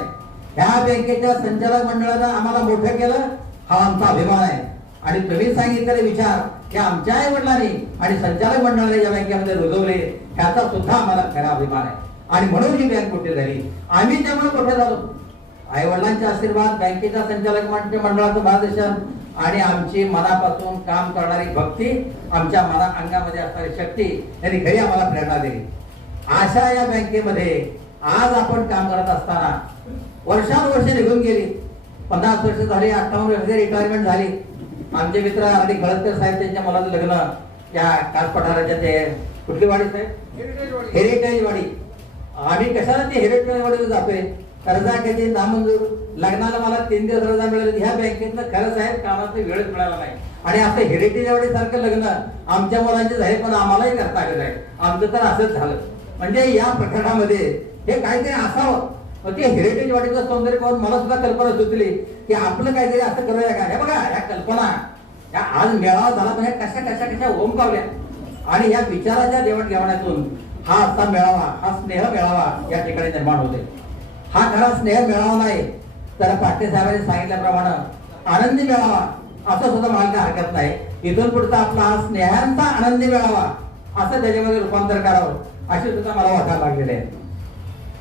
ह्या बँकेच्या संचालक मंडळानं आम्हाला मोठं केलं हा आमचा अभिमान आहे. आणि तुम्ही सांगितलेले विचार की आमच्या आई वडिलांनी आणि संचालक मंडळाने या बँकेमध्ये रुजवले ह्याचा सुद्धा आम्हाला खरा अभिमान आहे. आणि म्हणून ही बँक मोठी झाली आम्ही त्यामुळे मोठे झालो. आई वडिलांचे आशीर्वाद, बँकेच्या संचालक मंडळाचं मार्गदर्शन आणि आमची मनापासून काम करणारी भक्ती, आमच्या अंगामध्ये असणारी शक्ती यांनी खरी आम्हाला प्रेरणा दिली. अशा या बँकेमध्ये आज आपण काम करत असताना वर्षानुवर्षे निघून गेली. 50 वर्ष झाली, 58 वर्ष रिटायरमेंट झाली. आमचे मित्र आणि खळदकर साहेब त्यांच्या मुलाचं लग्न या कास पठाराच्या ते कुठली वाडी साहेब, हेरिटेज वाडी. आम्ही कशाला ते हेरिटेज वाडीला जातोय, कर्जा किती नामंजूर, लग्नाला मला 3 दिवस रजा मिळाली. ह्या बँकेतनं खरं साहेब कामाचा वेळच मिळाला नाही. आणि असं हेरिटेज वाडी सारखं लग्न आमच्या मुलांचे झाले, पण आम्हालाही करता आलं नाही. आमचं तर असंच झालं. म्हणजे या प्रकरणामध्ये हे काहीतरी असावं. ते हेरिटेज वाडीचं सौंदर्य पाहून मला सुद्धा कल्पना सुचली की आपलं काहीतरी असं करूया का. हे बघा, ह्या कल्पना या आज मेळावा झाला म्हणजे कशा कशा कशा ओम पावल्या. आणि या विचाराच्या देवाणघेवाणातून हा असा मेळावा, हा स्नेह मेळावा या ठिकाणी निर्माण होते. हा खरा स्नेह मेळावा नाही तर पाटील साहेबांनी सांगितल्याप्रमाणे आनंदी मेळावा असं सुद्धा म्हणायला हरकत नाही. इथून पुढचा आपला हा स्नेहांचा आनंदी मेळावा असं त्याच्यामध्ये रूपांतर करावं अशी सुद्धा मला वाटायला लागलेले आहे.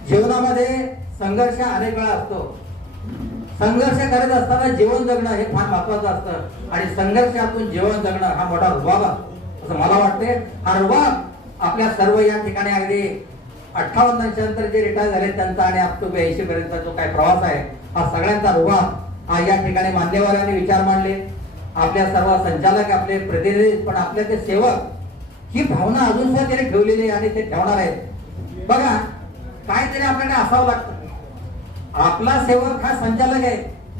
जीवनामध्ये संघर्ष अनेक वेळा असतो. संघर्ष करत असताना जीवन जगणं हे फार महत्वाचं असतं आणि संघर्षातून जीवन जगणं हा मोठा रुबाब असं मला वाटते. हा रुबाब आपल्या सर्व या ठिकाणी अगदी 58 वर्षानंतर जे रिटायर झाले त्यांचा आणि अप टू 82 पर्यंतचा जो काही प्रवास आहे हा सगळ्यांचा रुबाब हा या ठिकाणी मान्यवरांनी विचार मांडले. आपल्या सर्व संचालक, आपले प्रतिनिधी, पण आपले ते सेवक ही भावना अजून सुद्धा त्याने ठेवलेली आणि ते ठेवणार आहेत. बघा, काहीतरी आपल्याला असावं लागतं. आपला सेवक हा संचालक आहे,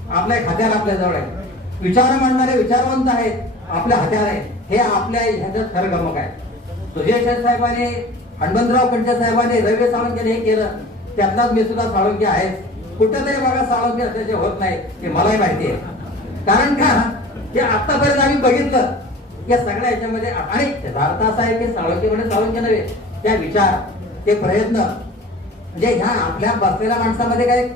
आपल्या खात्याला आपल्या जवळ आहे. विचार मांडणारे विचारवंत आहेत, आपल्या हात्यावर आहे. हे आपल्या ह्याच्यात खरं गमक आहे. सुजय साहेबांनी, हनुमंतराव कंचे साहेबांनी, रवी साळुंखेने हे केलं, त्यातलाच मी सुद्धा साळुंखे आहे. कुठेतरी बघा साळुंखे असल्याचे होत नाही हे मलाही माहिती आहे. कारण का हे आतापर्यंत आम्ही बघितलं या सगळ्या ह्याच्यामध्ये. आणि अर्थ असा आहे की साळुंखे म्हणजे साळुंखे नव्हे, त्या विचार, ते प्रयत्न म्हणजे ह्या आपल्या बसलेल्या माणसामध्ये काही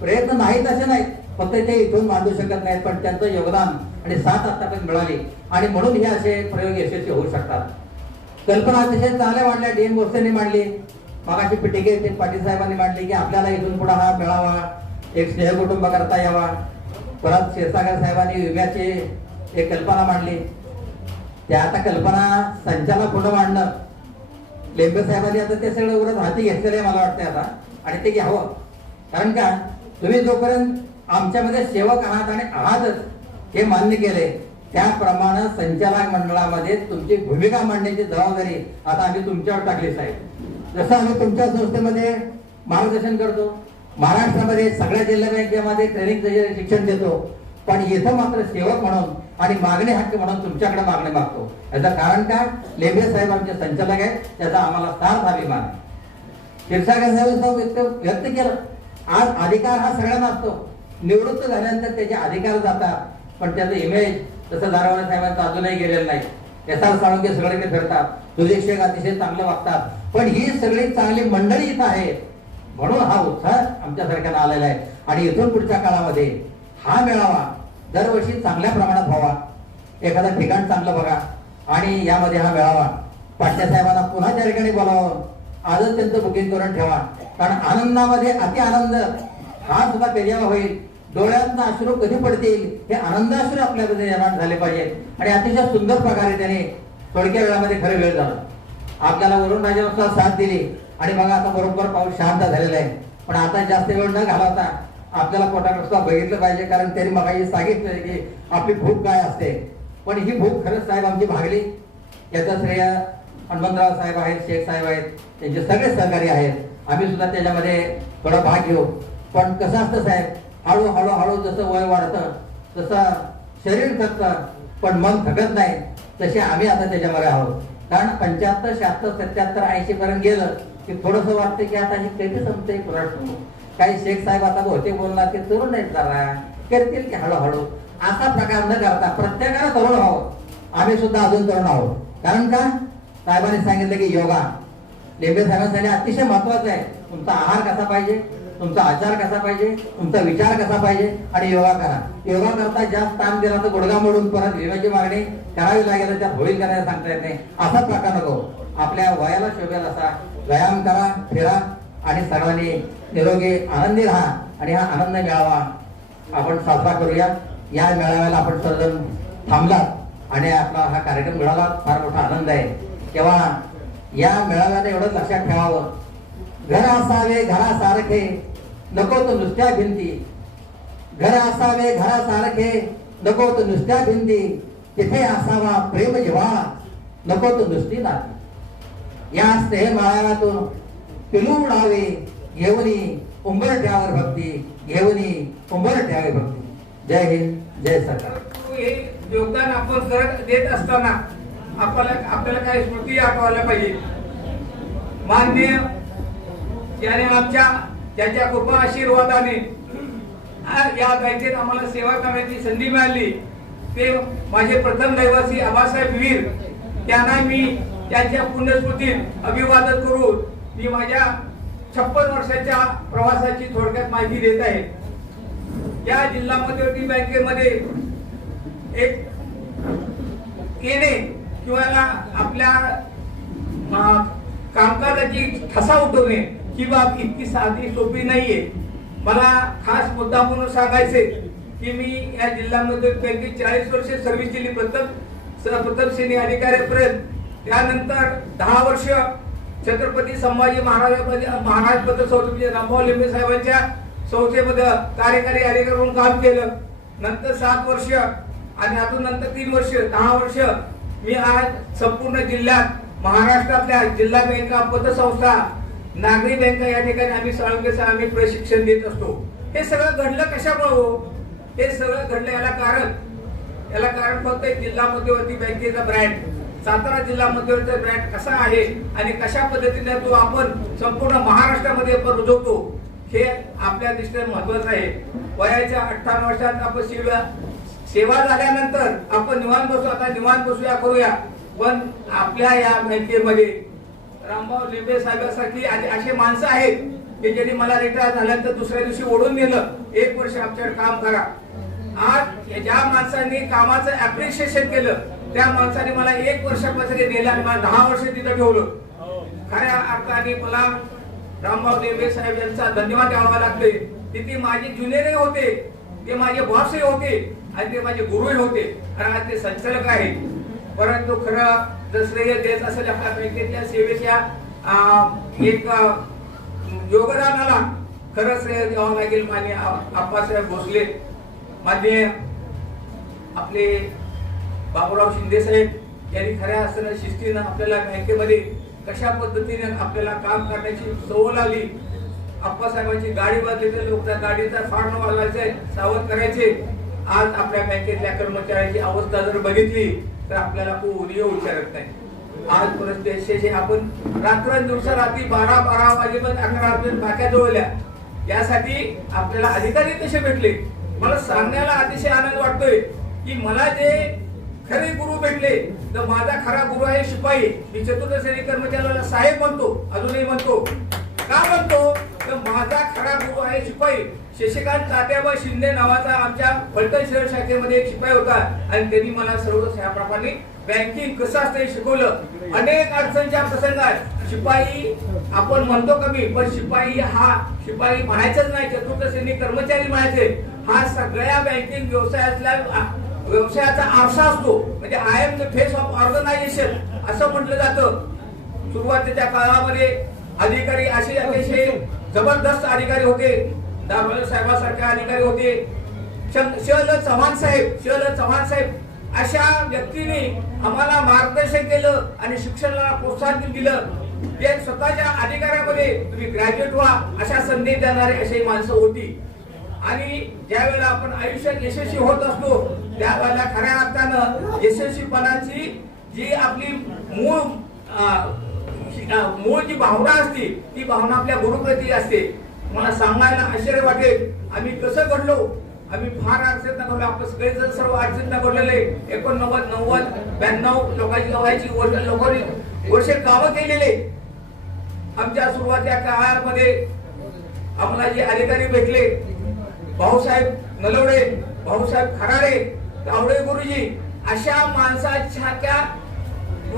प्रयत्न नाहीत असे नाहीत, फक्त ते इथून मांडू शकत नाहीत, पण त्यांचं योगदान आणि साथ आतापर्यंत मिळाली आणि म्हणून हे असे प्रयोग यशस्वी होऊ शकतात. कल्पना अतिशय चांगल्या मांडल्या, डी.एन. बोरसेंनी मांडली, मगाशी पिटिके ते पाटील साहेबांनी मांडली की आपल्याला इथून पुढे हा मेळावा एक स्नेहकुटुंब करता यावा. परत क्षीरसागर साहेबांनी विम्याची एक कल्पना मांडली. त्या आता कल्पना संचालक पुढे मांडणं, लेंबे साहेबांनी आता ते सगळं उरत हाती घेतलेलं आहे मला वाटतं आता, आणि ते घ्यावं. कारण का तुम्ही जोपर्यंत आमच्यामध्ये सेवक आहात आणि आहातच हे मान्य केले, त्याप्रमाणे संचालक मंडळामध्ये तुमची भूमिका मांडण्याची जबाबदारी आता आम्ही तुमच्यावर टाकली साहेब. जसं आम्ही तुमच्या संस्थेमध्ये मार्गदर्शन करतो, महाराष्ट्रामध्ये सगळ्या जिल्हा बँकेमध्ये ट्रेनिंगचं शिक्षण देतो, पण इथं मात्र सेवक म्हणून आणि मागणी हक्क म्हणून तुमच्याकडे मागणी मागतो. याचं कारण काय, लेंबे साहेब आमचे संचालक आहेत, त्याचा आम्हाला सार्थ अभिमान आहे. क्षीरसागर साहेब व्यक्त केलं, आज अधिकार हा सगळ्यांना असतो. निवृत्त झाल्यानंतर त्याचे अधिकार जातात, पण त्याचं इमेज तसं दारवाडे साहेबांचं अजूनही गेलेलं नाही. एस.आर. साळुंखे सगळीकडे फिरतात, सुधीर शेख अतिशय चांगलं वागतात, पण ही सगळी चांगली मंडळी इथं आहे म्हणून हा उत्साह आमच्यासारख्याला आलेला आहे. आणि इथून पुढच्या काळामध्ये हा मेळावा दरवर्षी चांगल्या प्रमाणात व्हावा. एखादं ठिकाण चांगलं बघा आणि यामध्ये हा मेळावा पाटील साहेबांना पुन्हा त्या ठिकाणी बोलावं, आजच त्यांचं बुकिंग करून ठेवा. कारण आनंदामध्ये अति आनंद हा सुद्धा पेजावा होईल. डोळ्यातनं अश्रू कधी पडतील हे आनंदाश्रू आपल्यामध्ये निर्माण झाले पाहिजेत. आणि अतिशय सुंदर प्रकारे त्याने थोडक्या वेळामध्ये खरं वेळ झाला, आपल्याला वरून राजानुसार साथ दिली आणि बघा आता बरोबर पाऊस शांत झालेला आहे. पण आता जास्त वेळ न घालवता आपल्याला पोटाकडे सुद्धा बघितलं पाहिजे, कारण त्यांनी मगाशी सांगितलं की आपली भूक काय असते. पण ही भूक खरंच साहेब आमची भागली. याचं श्रेय हनुमंतराव साहेब आहेत, शेख साहेब आहेत, त्यांचे सगळे सहकारी आहेत. आम्ही सुद्धा त्याच्यामध्ये थोडा भाग घेऊ. पण कसं असतं साहेब, हळूहळू हळू जसं वय वाढतं तसं शरीर थकतं पण मन थकत नाही, तसे आम्ही आता त्याच्यामध्ये आहोत. कारण 75, 76, 77, 80 पर्यंत गेलं की थोडंसं वाटतं की आता ही कधी संपते कुणास. काही शेख साहेब आता होते बोलणार की तरुण नाहीत, जरा करतील की हळूहळू. असा प्रकार न करता प्रत्येकाला तरुण व्हावं. आम्ही सुद्धा अजून तरुण आहोत. कारण का साहेबांनी सांगितलं की योगा, लेंबे साहेबांसाठी अतिशय महत्वाचं आहे. तुमचा आहार कसा पाहिजे, तुमचा आचार कसा पाहिजे, तुमचा विचार कसा पाहिजे आणि योगा करा. योगा करता जास्त ताण दिला तर गुडघा मोडून परत विम्याची मागणी करावी लागेल, त्यात होईल करायला सांगता येत नाही. असा प्रकार नको. आपल्या वयाला शोभेल असा व्यायाम करा, फिरा, आणि सर्वांनी निरोगी आनंदी राहा आणि हा आनंद मेळावा आपण साजरा करूया. या मेळाव्याला आपण सर्वजण थांबलात आणि आपला हा कार्यक्रम मिळाला, फार मोठा आनंद आहे. तेव्हा या मेळाव्याने एवढं लक्षात ठेवावं, घर असावे घरासारखे नको तो नुसत्या भिंती, घर असावे घरासारखे नको तो नुसत्या भिंती, तिथे असावा प्रेम जिव्हाळा नको तो नुसती नाती. या स्नेह मेळाव्यातून पिलू उडावे घेऊनी उंबरठ्यावर भक्ती, घेऊनी उंबरठ्यावर भक्ती. जय हिंद, जय सरकार. हे योगदान आपण देत असताना आपल्याला काही स्मृती आठवायला पाहिजे. माननीय याने ज्याच्या कृपा आशीर्वादाने या बँकेत आम्हाला सेवा करण्याची संधी मिळाली ते माझे प्रथम रहिवासी आबासाहेब वीर. त्यांना मी त्यांच्या पुण्यस्मृतीत अभिवादन करून मी माझ्या 56 वर्षाच्या प्रवासाची थोडक्यात माहिती देत आहे. या जिल्हा मध्यवर्ती बँकेमध्ये एक येणे किंवा आपल्या कामकाजाची ठसा उठवणे ही बाब इतकी साधी सोपी नाहीये. मला खास मुद्दा म्हणून सांगायचे की मी या जिल्हा मध्यवर्ती बँकेत 40 वर्षे सर्व्हिस दिली, प्रथम श्रेणी अधिकाऱ्यापर्यंत. त्यानंतर 10 वर्ष छत्रपती संभाजी महाराज पद संस्थेमध्ये रामभाऊ लिंबे साहेबांच्या संस्थेमध्ये कार्यकारी अधिकारी म्हणून काम केलं. नंतर 7 वर्ष आणि अजून नंतर 3 वर्ष, 10 वर्ष मी आज संपूर्ण जिल्ह्यात महाराष्ट्रातल्या जिल्हा बँका, पतसंस्था, नागरी बँका या ठिकाणी आम्ही प्रशिक्षण देत असतो. हे सगळं घडलं कशामुळे हो? हे सगळं घडलं याला कारण फक्त जिल्हा मध्यवर्ती बँकेचा ब्रँड, सातारा जिल्हा मध्यवर्ती ब्रँड कसा आहे आणि कशा पद्धतीने तो आपण संपूर्ण महाराष्ट्रामध्ये आपण रुजवतो हे आपल्या दृष्टीने महत्वाचं आहे. वयाच्या 58 वर्षात आपण सेवा झाल्यानंतर आपण निवांत बसू, आता निवांत बसूया करूया. पण आपल्या या बँकेमध्ये रामभाऊ लिंबे साहेबांसारखी असे माणसं आहेत की ज्यांनी मला रिटायर झाल्यानंतर दुसऱ्या दिवशी ओढून नेलं, 1 वर्ष आमच्याकडे काम करा. आज ज्या माणसांनी कामाचं अप्रिशिएशन केलं त्या माणसाने मला 1 वर्षापासून नेलं आणि मला 10 वर्ष तिथं ठेवलं. खऱ्या अर्थाने मला रामभाऊ लिंबे साहेब यांचा धन्यवाद द्यावा लागतोय. तिथे माझे ज्युनियरही होते, ते माझे बॉसही होते आणि ते माझे गुरुही होते आणि आज ते संचालक आहेत. परंतु खरं जर श्रेय देत असेल आपल्या बँकेतल्या सेवेच्या एक योगदानाला खरं श्रेय द्यावं लागेल माननीय आप्पासाहेब भोसले, माननीय आपले बाबूराव शिंदे साहेब यांनी खऱ्या असताना शिस्तीनं आपल्याला बँकेमध्ये कशा पद्धतीने आपल्याला काम करण्याची सवय लावली. आप्पासाहेबांची गाडी बदलते, लोक त्या गाडीचा फार न वाजवायचे, सावध करायचे. आज आपल्या बँकेतल्या कर्मचाऱ्यांची अवस्था जर बघितली तर आपल्याला कोणी विचारत नाही. आज परिस्थिती आपण रात्रंदिवस रात्री 12 वाजेपर्यंत 11 वाजेपर्यंत बाक्या जोडल्या. यासाठी आपल्याला अधिकारी कसे भेटले मला सांगण्याला अतिशय आनंद वाटतोय की मला जे खरे गुरु भेटले तर माझा खरा गुरु आहे शिपाई. मी चतुर्थ श्रेणी कर्मचाऱ्याला साहेब म्हणतो, अजूनही म्हणतो. का म्हणतो तर माझा खरा गुरु आहे शिपाई. शशिकांत तात्याबा शिंदे नावाचा आमच्या फलटण शहर शाखेमध्ये एक शिपाई होता आणि त्यांनी मला सर्व त्याप्रमाणे बँकिंग कसं असतं शिकवलं. अनेक अडचणीच्या प्रसंगात शिपाई आपण म्हणतो कमी, पण शिपाई म्हणायचंच नाही, चतुर्थ श्रेणी कर्मचारी म्हणायचे. हा सगळ्या बँकिंग व्यवसायाचा आरसा असतो. म्हणजे I am the face of organisation असं म्हटलं जातं. सुरुवातीच्या काळामध्ये अधिकारी असे अतिशय जबरदस्त अधिकारी होते. दारोले साहेबांसारखे अधिकारी होते. शल चव्हाण साहेब अशा व्यक्तीने आम्हाला मार्गदर्शन केलं आणि शिक्षणाला प्रोत्साहन दिलं. ते स्वतःच्या अधिकारामध्ये तुम्ही ग्रॅज्युएट व्हा अशा संधी देणारी अशी माणसं होती. आणि ज्या वेळेला आपण आयुष्यात यशस्वी होत असतो त्यावेळेला खऱ्या अर्थानं यशस्वीपणाची जी आपली मूळ जी भावना असते ती भावना आपल्या गुरुप्रती असते. मला सांगायला आश्चर्य वाटेल आम्ही कसं घडलो. आम्ही फार अडचणीत घडलो. आपण सगळेजण सर्व अडचणीत घडलेले. 89, 90, 92 लोकांची गावाची वर्षे कामं केलेले. आमच्या सुरुवातीच्या काळामध्ये आम्हाला जे अधिकारी भेटले भाऊसाहेब नलवडे, भाऊसाहेब खराडे, तावडे गुरुजी अशा माणसाच्या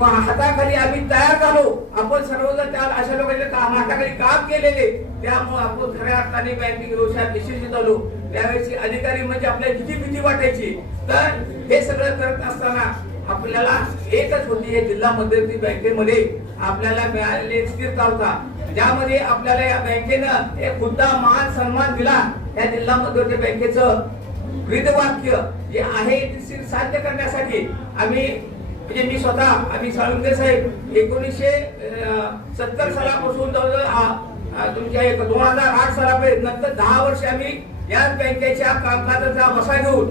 हाताखाली आम्ही तयार झालो. आपण सर्वजण त्या अशा लोकांच्या हाताखाली काम केलेले, त्यामुळे आपण खऱ्या अर्थाने बँकिंग व्यवसायात यशस्वी झालो. त्यावेळेस अधिकारी म्हणजे आपल्याला किती भीती वाटायची. तर हे सगळं करत असताना आपल्याला एकच होती, हे जिल्हा मध्यवर्ती बँकेमध्ये आपल्याला मिळालेली स्थिरता होता, ज्यामध्ये आपल्याला या बँकेनं एक मुद्दा मान सन्मान दिला. या जिल्हा मध्यवर्ती बँकेचं ब्रीदवाक्य जे आहे ते साध्य करण्यासाठी आम्ही म्हणजे मी स्वतः आम्ही साळुंखे साहेब 1970 सालापासून तुमच्या 2008 सालापर्यंत नंतर 10 वर्ष आम्ही या बँकेच्या कामकाजाचा वसा घेऊन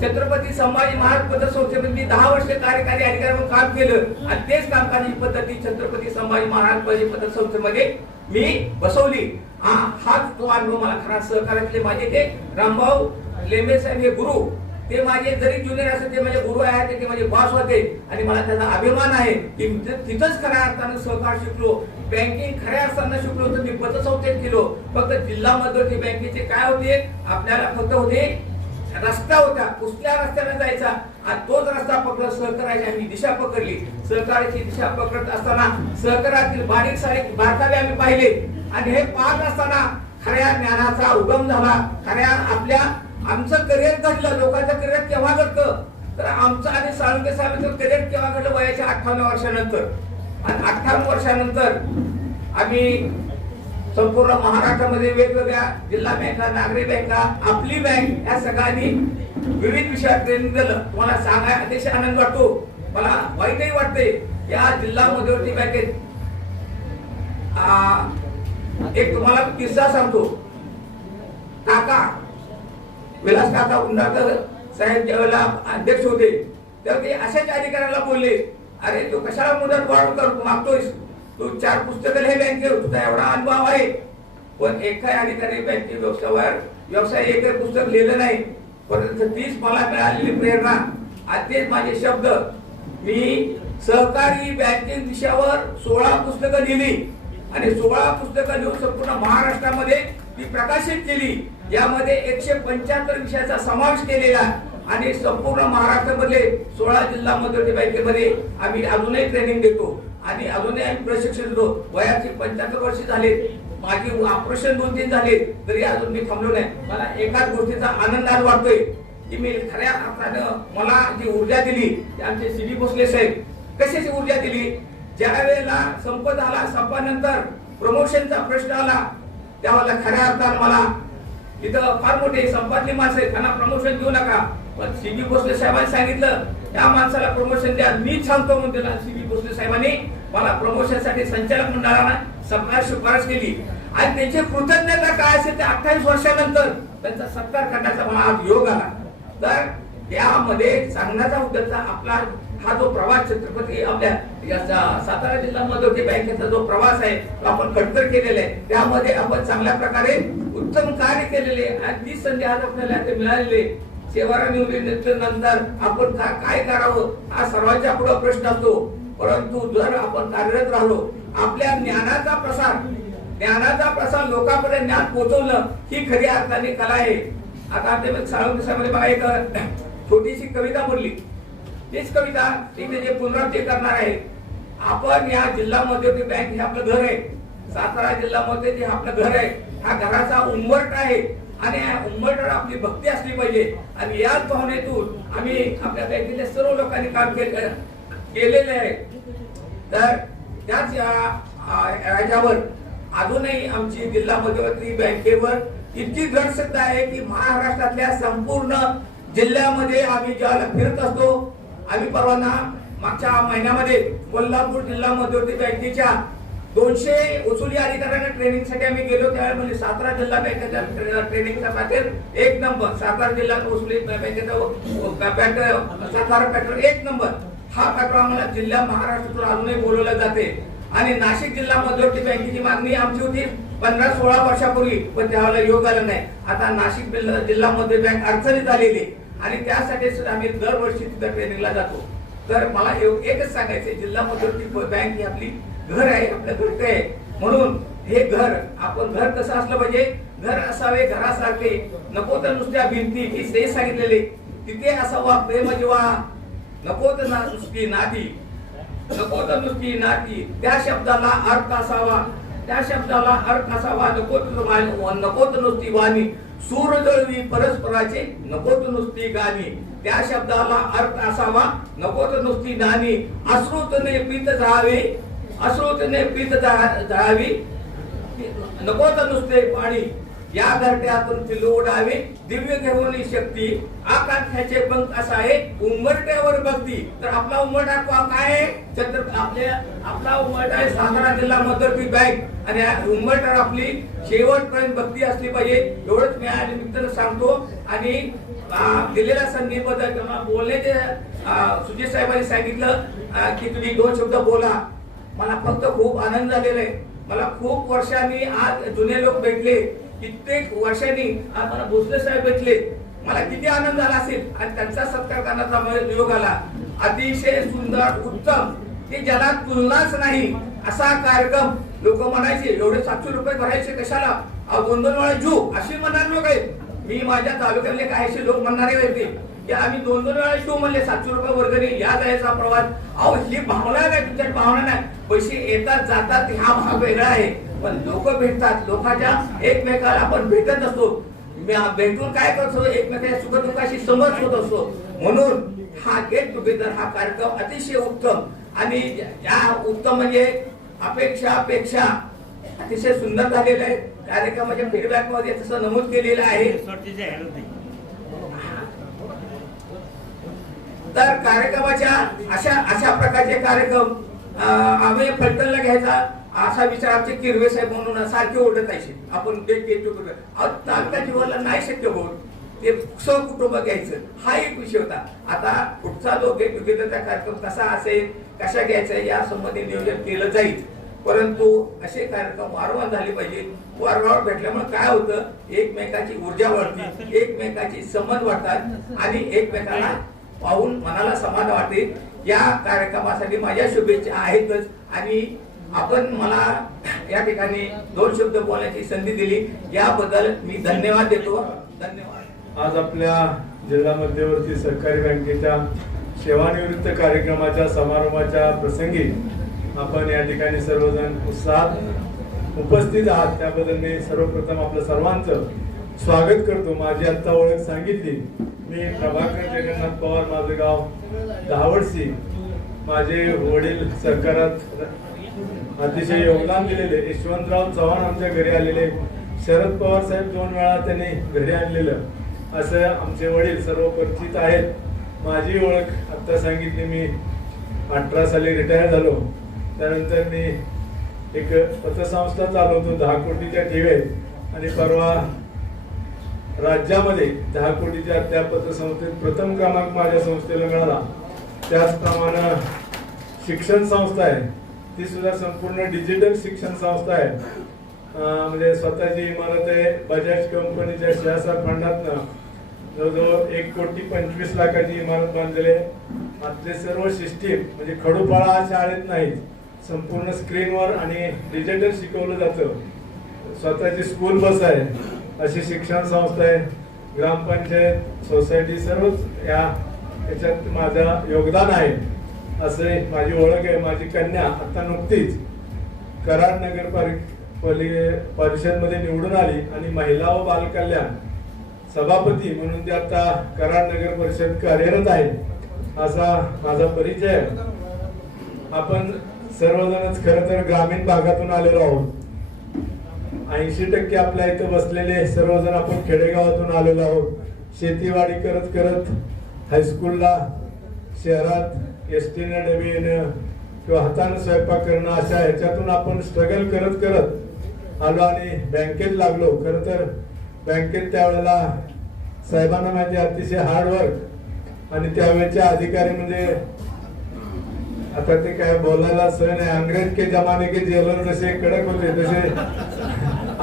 छत्रपती संभाजी महाराज पतसंस्थेमध्ये 10 वर्ष कार्यकारी अधिकारी म्हणून काम केलं आणि तेच कामकाजी पद्धती छत्रपती संभाजी महाराज पतसंस्थेमध्ये मी बसवली. हाच तो अनुभव मला खरा. सहकार्यातले माझे ते रामभाऊ लेंबे साहेब हे गुरु, ते माझे जरी ज्युनियर असते ते माझे गुरु आहेत, ते माझे बॉस होते आणि मला त्याचा अभिमान आहे की तिथंच खऱ्या अर्थानं सहकार शिकलो. बँकिंग खऱ्या अर्थानं शिकलो तर मी पतसंस्थेत केलो. फक्त जिल्हा मध्यवर्ती बँकेचे काय होते, आपल्याला फक्त होते रस्ता होता, कुठल्या रस्त्याने जायचा आणि तोच रस्ता पकडला. सहकार्याची आम्ही दिशा पकडली. सहकार्याची दिशा पकडत असताना सहकारातील बारीक सारीक बारकावे आम्ही पाहिले आणि हे पाहत असताना खऱ्या ज्ञानाचा उगम झाला. खऱ्या आपल्या आमचं करिअर घडलं. लोकांचं करिअर केव्हा घडतं, तर आमचं आणि साळुंखे साहेबांचं करिअर केव्हा घडलं, वयाच्या 58 वर्षानंतर. आणि 58 वर्षानंतर आम्ही संपूर्ण महाराष्ट्रामध्ये वेगवेगळ्या जिल्हा बँका, नागरी बँका, आपली बँक या सगळ्यांनी विविध विषयात ट्रेनिंग दिलं. तुम्हाला सांगायला अतिशय आनंद वाटतो, मला वाईटही वाटते. या जिल्हा मध्यवर्ती बँकेत एक तुम्हाला किस्सा सांगतो. काका विलास काका उंडाकर साहेब ज्यावेळेला अध्यक्ष होते तेव्हा ते अशाच अधिकाऱ्याला बोलले, अरे तू कशाला मुदत वाढ मागतोयस, तू 4 पुस्तकं हे बँकेवर, तुझा एवढा अनुभव आहे. पण एका अधिकारी बँके व्यवसाय एक पुस्तक लिहिलं नाही. परंतु तीच मला मिळालेली प्रेरणा आणि तेच माझे शब्द. मी सहकारी बँकिंग विषयावर 16 पुस्तकं लिहिली आणि 16 पुस्तकं लिहून संपूर्ण महाराष्ट्रामध्ये ती प्रकाशित केली. यामध्ये 175 विषयाचा समावेश केलेला आणि संपूर्ण महाराष्ट्रामध्ये 16 जिल्हा मध्यवर्ती बँकेमध्ये आम्ही अजूनही ट्रेनिंग देतो आणि अजूनही आम्ही प्रशिक्षण देतो. वयाची 75 वर्ष झाले, माझी ऑपरेशन 2-3 झाले तरी अजून मी थांबलो नाही. मला एकाच गोष्टीचा आनंद वाटतोय की मी खऱ्या अर्थानं मला जी ऊर्जा दिली ती आमचे सी.डी. भोसले साहेब. कशाची ऊर्जा दिली, ज्या वेळेला संप झाला, संपानंतर प्रमोशनचा प्रश्न आला, त्यावेळेला खऱ्या अर्थानं मला तिथं फार मोठे संपादली माणसं आहेत, त्यांना प्रमोशन देऊ नका. पण सी.बी. भोसले साहेबांनी सांगितलं त्या माणसाला प्रमोशन द्या, मी सांगतो म्हणून त्याला सी.बी. भोसले साहेबांनी मला प्रमोशनसाठी संचालक मंडळाला सत्कार शिफारस केली आणि त्याची कृतज्ञता काय असेल ते 28 वर्षानंतर त्यांचा सत्कार करण्याचा मला आज योग आला. तर यामध्ये सांगण्याचा उद्देश आपला हा जो प्रवास छत्रपती आपल्या सातारा जिल्हा मध्यवर्ती बँकेचा जो प्रवास आहे तो आपण खडतर केलेला आहे. त्यामध्ये आपण चांगल्या प्रकारे उत्तम कार्य केलेले आणि ती संधी आज आपल्याला मिळालेली. सेवारा निवडीनंतर आपण काय करावं हा सर्वांच्या पुढे प्रश्न असतो. परंतु जर आपण कार्यरत राहिलो, आपल्या ज्ञानाचा प्रसार लोकांपर्यंत ज्ञान पोहोचवणं ही खरी अर्थाने कला आहे. आता ते साळुंखे साहेबांनी मला एक छोटीशी कविता बोलली, तीच कविता तिथे जे पुनरावृत्ती करणार आहे. आपण या जिल्हा मध्यवर्ती बँक हे आपलं घर आहे, सातारा जिल्ह्यामध्ये जे आपलं घर आहे हा घराचा उंबरठ आहे आणि या उंबरठावर आपली भक्ती असली पाहिजे. आणि याच भावनेतून आम्ही आपल्या बँकेच्या सर्व लोकांनी काम केलेले आहे. तर त्याच याच्यावर अजूनही आमची जिल्हा मध्यवर्ती बँकेवर इतकी गडश्रद्धा आहे की महाराष्ट्रातल्या संपूर्ण जिल्ह्यामध्ये आम्ही ज्याला फिरत असतो. आम्ही परवाना मागच्या महिन्यामध्ये कोल्हापूर जिल्हा मध्यवर्ती बँकेच्या 200 वसुली अधिकाऱ्यांना ट्रेनिंगसाठी आम्ही गेलो. त्यावेळेस म्हणजे सातारा जिल्हा बँकेच्या ट्रेनिंगचा पॅटर्न 1 नंबर. सातारा जिल्हा वसुली बँकेचा सातारा पॅटर्न 1 नंबर. हा पॅटर्न आम्हाला जिल्हा महाराष्ट्रातून अजूनही बोलवलं जाते. आणि नाशिक जिल्हा मध्यवर्ती बँकेची मागणी आमची होती 15-16 वर्षापूर्वी, पण त्यावेळेला योग आला नाही. आता नाशिक जिल्हा मध्य बँक अडचणीत आलेली आणि त्यासाठी आम्ही दरवर्षी तिथं ट्रेनिंगला जातो. तर मला एकच सांगायचंय, जिल्हा मध्यवर्ती बँक ही आपली घर आहे, आपलं घर आहे. म्हणून हे घर आपण घर कसं असलं पाहिजे, घर असावे घरासारखे, नको तर नुसत्या भिंती की ते सांगितलेले, तिथे असावा प्रेम जिव्हाळा, नको तर नुसती नाती. नको तर नुसती नाती, त्या शब्दाला अर्थ असावा, त्या शब्दाला अर्थ असावा. नको तर नुसती वाणी, सूर जळवी परस्पराचे, नको तर नुसती गाणी. त्या शब्दाला अर्थ असावा, नको तर नुसती नाणी. अश्रुतने प्रीत जावे, अश्रुतने प्रीत जावी, नको तर नुसते पाणी. या घरट्यातून पिलू उडावे, दिव्य घेऊन शक्ती. आकांक्षाचे पंख असा आहे, उंबरट्यावर भक्ती. तर आपला उंबरठा काय आहे? आपला उंबरठा आहे सातारा जिल्हा मध्यवर्ती बँक. आणि उंबरठ्यावर आपली शेवटपर्यंत भक्ती असली पाहिजे. एवढंच मी या निमित्तानं सांगतो. आणि दिलेल्या संधीबद्दल किंवा बोलण्याचे सुजित साहेबांनी सांगितलं की तुम्ही 2 शब्द बोला. मला फक्त खूप आनंद झालेला आहे. मला खूप वर्षांनी आज जुने लोक भेटले, कित्येक वर्षांनी आज मला भोसले साहेब भेटले. मला किती आनंद झाला असेल. आणि त्यांचा सत्कार करण्याचा मला योग आला. अतिशय सुंदर, उत्तम, की ज्याला तुलनाच नाही असा कार्यक्रम. लोक म्हणायचे एवढे 700 रुपये भरायचे कशाला, 2-2 वेळा जू अशी म्हणणारे लोक आहेत. मी माझ्या तालुक्यातले काहीशे लोक म्हणणारे होते की आम्ही 2-2 वेळा शो म्हणले, 700 रुपये वर्गणी, या जायचा प्रवास. अहो ही भावना काय, तुमच्या भावना नाही. पैसे येतात जातात हा भाग वेगळा आहे, पण लोक भेटतात. लोकांच्या एकमेकाला आपण भेटत असतो, भेटून काय करतो, एकमेकाच्या सुखदुःखाशी समज होत असतो. म्हणून हा गेट टुगेदर हा कार्यक्रम अतिशय उत्तम. आणि या उत्तम म्हणजे अपेक्षा अतिशय सुंदर झालेलं आहे. कार्यक्रमाच्या फीडबॅक मध्ये तसं नमूद केलेलं आहे. तर कार्यक्रमाच्या अशा प्रकारचे कार्यक्रम आम्ही फलटणला घ्यायचा असा विचार आमचे किरवे साहेब म्हणून सारखे ओढत आहे. आपण तालुका जीवनाला नाही शक्य होत, ते सहकुटुंब घ्यायचं हा एक विषय होता. आता पुढचा जो गेट टुगेदरचा कार्यक्रम कसा असेल, कशा घ्यायचा या संबंधी नियोजन केलं जाईल. परंतु असे कार्यक्रम वारंवार झाले पाहिजे. वारंवार भेटल्यामुळे काय होतं, एकमेकाची ऊर्जा वाढते, एकमेकाची समज वाढतात आणि एकमेकाला पाहून मनाला समाधान वाटते. या कार्यक्रमासाठी माझ्या शुभेच्छा आहेतच. आणि आपण मला या ठिकाणी 2 शब्द बोलण्याची संधी दिली याबद्दल मी धन्यवाद देतो. धन्यवाद. आज आपल्या जिल्हा मध्यवर्ती सहकारी बँकेच्या सेवानिवृत्त कार्यक्रमाच्या समारोहाच्या प्रसंगी आपण या ठिकाणी सर्वजण उत्साहात उपस्थित आहात. त्याबद्दल मी सर्वप्रथम आपलं सर्वांचं स्वागत करतो. माझी आता ओळख सांगितली, मी प्रभाकर जगन्नाथ पवार, माझं गाव दहावडसी. माझे वडील सरकारात अतिशय योगदान दिलेले. यशवंतराव चव्हाण आमच्या घरी आलेले, शरद पवार साहेब 2 वेळा त्यांनी घरी आणलेलं, असं आमचे वडील सर्व परिचित आहेत. माझी ओळख आता सांगितली, मी 18 साली रिटायर झालो. त्यानंतर मी एक पतसंस्था चालवतो, 10 कोटीच्या ठेवी आहेत. आणि परवा राज्यामध्ये 10 कोटीच्या त्या पतसंस्थेत प्रथम क्रमांक माझ्या संस्थेला मिळाला. त्याचप्रमाणे शिक्षण संस्था आहे, ती सुद्धा संपूर्ण डिजिटल शिक्षण संस्था आहे. म्हणजे स्वतःची इमारत आहे. बजाज कंपनीच्या शेअर फंडातनं जवळजवळ 1,25,00,000ची इमारत बांधलेली आहे. आपले सर्व सिस्टीम म्हणजे खडूफाळा हा शाळेत नाही, संपूर्ण स्क्रीनवर आणि डिजिटल शिकवलं जातं. स्वतःची स्कूल बस आहे, अशी शिक्षण संस्था आहे. ग्रामपंचायत, सोसायटी सर्वच याच्यात माझं योगदान आहे. असे माझी ओळख आहे. माझी कन्या आता नुकतीच कराड परिषद मध्ये निवडून आली आणि महिला व बालकल्याण सभापती म्हणून ती आता कराड नगर परिषद कार्यरत आहे. असा माझा परिचय आहे. आपण सर्वजणच खरं तर ग्रामीण भागातून आलेलो आहोत. 80% आपल्या इथं बसलेले सर्वजण आपण खेडेगावातून आलेलो आहोत. शेतीवाडी करत करत हायस्कूलला, शहरात एसटीने डबे येणं किंवा हाताने स्वयंपाक करणं, अशा ह्याच्यातून आपण स्ट्रगल करत करत आलो आणि बँकेत लागलो. खरं तर बँकेत त्यावेळेला साहेबांना माहिती अतिशय हार्डवर्क आणि त्यावेळेचे अधिकारी म्हणजे आता ते काय बोलायला सण आहे, अंग्रेज के जमाने के जेलर जसे कडक होते तसे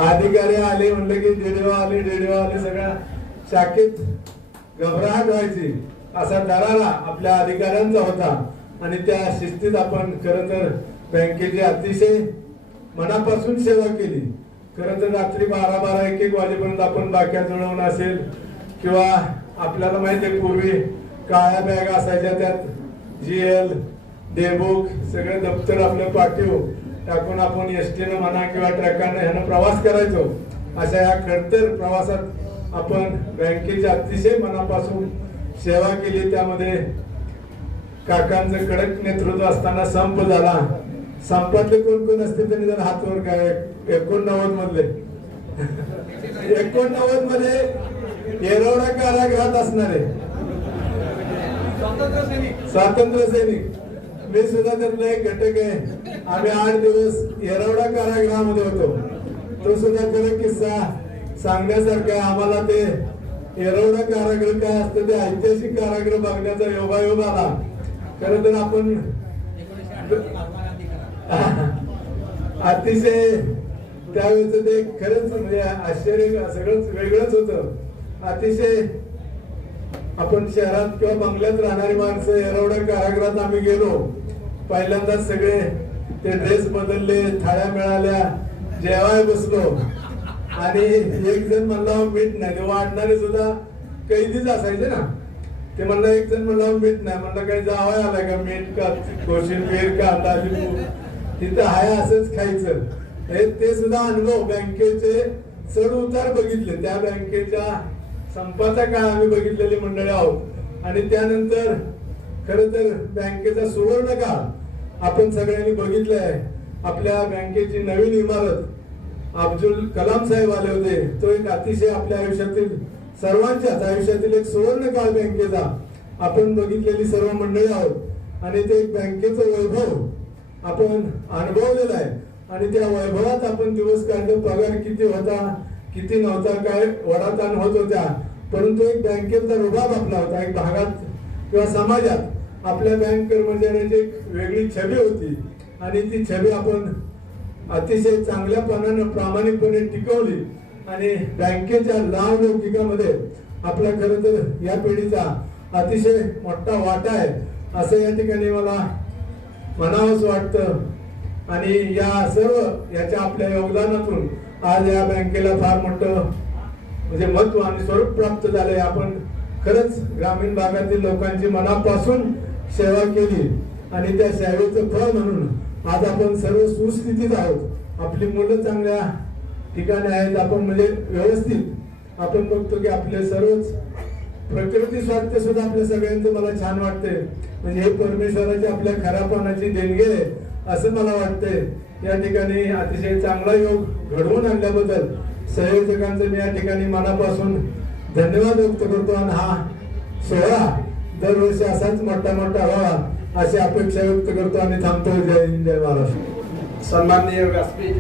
अधिकारी आले म्हणलं की डेडवा आले सगळ्या शाखेत घबराहट व्हायची. असा दरारा आपल्या अधिकाऱ्यांचा होता आणि त्या शिस्तीत आपण खरं तर बँकेची अतिशय मनापासून सेवा केली. खरं तर रात्री 12-1 वाजेपर्यंत आपण बाक्या जुळवून असेल किंवा आपल्याला माहिती आहे पूर्वी काळ्या बॅग असायच्या, त्यात GL देबुक सगळे दप्तर आपल्या पाठीव टाकून आपण एसटीनं म्हणा किंवा ट्रकानं ह्यानं प्रवास करायचो. अशा या खडतर प्रवासात आपण बँकेची अतिशय मनापासून सेवा केली. त्यामध्ये काकांचं कडक नेतृत्व असताना संप झाला. संपातले कोण कोण असते त्यांनी जर हात वर काय 89 मधले 89 मध्ये येरवडा कारागृहात असणारे स्वातंत्र्य सैनिक मी सुद्धा त्यातला एक घटक आहे. आम्ही 8 दिवस येरवडा कारागृहामध्ये होतो. तो सुद्धा खरं किस्सा सांगण्यासारखा. आम्हाला ते येरवडा कारागृह काय असतं ते ऐतिहासिक कारागृह बघण्याचा योगायोग आला. खरं तर आपण अतिशय त्यावेळेच ते खरंच म्हणजे आश्चर्य सगळंच वेगळंच होतं. अतिशय आपण शहरात किंवा बंगल्यात राहणारी माणसं येरवडा कारागृहात आम्ही गेलो. पहिल्यांदाच सगळे ते ड्रेस बदलले, थाळ्या मिळाल्या, जेवाय बसलो आणि एक जण म्हणला मीठ नाही. ते वाढणारे सुद्धा कैदीच असायचे ना. ते म्हणलं एक जण म्हणला मीठ नाही. म्हणलं काही जावाय आलाय का मीठ का कोशिंबीर का आता तिथं हाय असंच खायचं. ते सुद्धा अनुभव बँकेचे चढ उतार बघितले. त्या बँकेच्या संपाचा काळ आम्ही बघितलेली मंडळी आहोत. आणि त्यानंतर खर तर बँकेचा सुवर्ण काळ आपण सगळ्यांनी बघितलाय. आपल्या बँकेची नवीन इमारत अब्दुल कलाम साहेब आले होते. तो एक अतिशय आपल्या आयुष्यातील सर्वांच्याच आयुष्यातील एक सुवर्ण काळ बँकेचा आपण बघितलेली सर्व मंडळी आहोत. आणि ते एक बँकेचं वैभव आपण अनुभवलेलं आहे. आणि त्या वैभवात आपण दिवस काढतो. पगार किती होता किती नव्हता काय वडाताण होत होत्या, परंतु एक बँकेचा रुबाब आपला होता. एक भागात किंवा समाजात आपल्या बँक कर्मचाऱ्यांची एक वेगळी छबी होती आणि ती छबी आपण अतिशय चांगल्यापणाने प्रामाणिकपणे टिकवली. आणि बँकेच्या लौकिकामध्ये आपल्या खरं तर या पिढीचा अतिशय मोठा वाटा आहे असं या ठिकाणी मला म्हणावंच वाटतं. आणि या सर्व याच्या आपल्या योगदानातून आज या बँकेला फार मोठं म्हणजे महत्व आणि स्वरूप प्राप्त झालंय. आपण खरंच ग्रामीण भागातील लोकांची मनापासून सेवा केली आणि त्या सेवेचं फळ म्हणून आज आपण सर्व सुस्थितीत आहोत. आपली मुलं चांगल्या ठिकाणी आहेत. आपण म्हणजे व्यवस्थित आपण बघतो की आपले सर्वच प्रकृती स्वास्थ्य सुद्धा आपल्या सगळ्यांचं मला छान वाटतंय. म्हणजे हे परमेश्वराची आपल्या खऱ्यापणाची देणगी आहे असं मला वाटतंय. या ठिकाणी अतिशय चांगला योग घडवून आणल्याबद्दल संयोजकांचं मी या ठिकाणी मनापासून धन्यवाद व्यक्त करतो. आणि हा सोहळा दरवर्षी असाच मोठा मोठा व्हावा अशी अपेक्षा व्यक्त करतो आणि थांबतो. जय हिंद, जय महाराष्ट्र. सन्माननीय व्यासपीठ,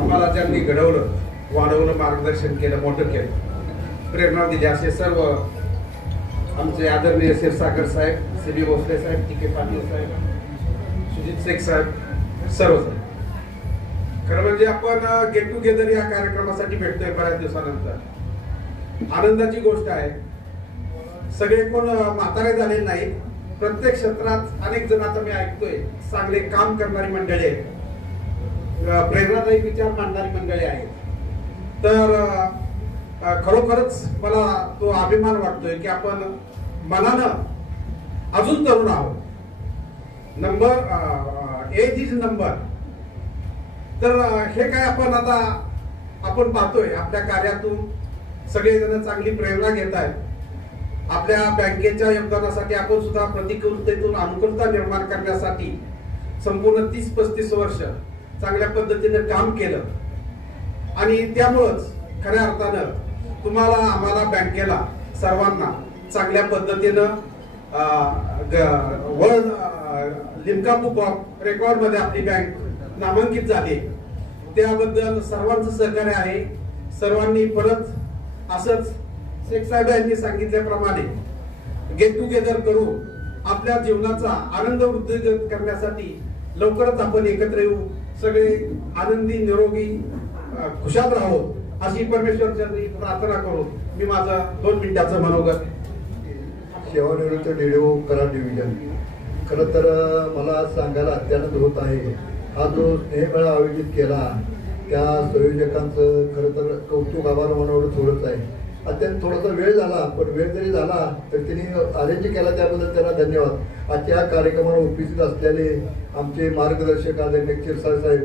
आम्हाला ज्यांनी घडवलं, वाढवलं, मार्गदर्शन केलं, मोठं केलं, प्रेरणा दिली असे सर्व आमचे आदरणीय क्षीरसागर साहेब, सी.बी. भोसले साहेब, टी.के. पाटील साहेब, सुजित शेख साहेब, सर्व साहेब. खरं म्हणजे आपण गेट टुगेदर या कार्यक्रमासाठी भेटतोय बऱ्याच दिवसानंतर. आनंदाची गोष्ट आहे. सगळे कोण म्हातारे झालेले नाही. प्रत्येक क्षेत्रात अनेक जण आता मी ऐकतोय चांगले काम करणारी मंडळी आहेत, प्रेरणादायी विचार मांडणारी मंडळी आहेत. तर खरोखरच मला तो अभिमान वाटतोय की आपण मनानं अजून तरुण आहोत. Age is number. तर हे काय आपण आता आपण पाहतोय आपल्या कार्यातून सगळेजण चांगली प्रेरणा घेत आहेत. आपल्या बँकेच्या योगदानासाठी आपण सुद्धा प्रतिकूलतेतून अनुकूलता निर्माण करण्यासाठी संपूर्ण 30-35 वर्ष चांगल्या पद्धतीने काम केलं. आणि त्यामुळंच खऱ्या अर्थानं तुम्हाला, आम्हाला, बँकेला सर्वांना चांगल्या पद्धतीनं world Limca book of record मध्ये आपली बँक नामांकित झाली. त्याबद्दल सर्वांचं सहकार्य आहे. सर्वांनी परत असंच शेख साहेब यांनी सांगितल्याप्रमाणे गेट टुगेदर करू, आपल्या जीवनाचा आनंद वृद्धिंगत करण्यासाठी लवकरच आपण एकत्र येऊ, सगळे आनंदी, निरोगी, खुशाल राहू अशी परमेश्वरची प्रार्थना करून मी माझा 2 मिनिटाचं मनोगत. सेवानिवृत्त DDO कराड डिव्हिजन. खरं तर मला सांगायला अत्यानंद होत आहे. हा जो स्नेहमेळा आयोजित केला त्या संयोजकांचं खरं तर कौतुक, आभार मानवं थोडंच आहे. अत्यंत थोडासा वेळ झाला, पण वेळ जरी झाला तर त्यांनी अरेंज केला त्याबद्दल त्यांना धन्यवाद. आजच्या या कार्यक्रमाला उपस्थित असलेले आमचे मार्गदर्शक आदरणीय क्षीरसागर साहेब,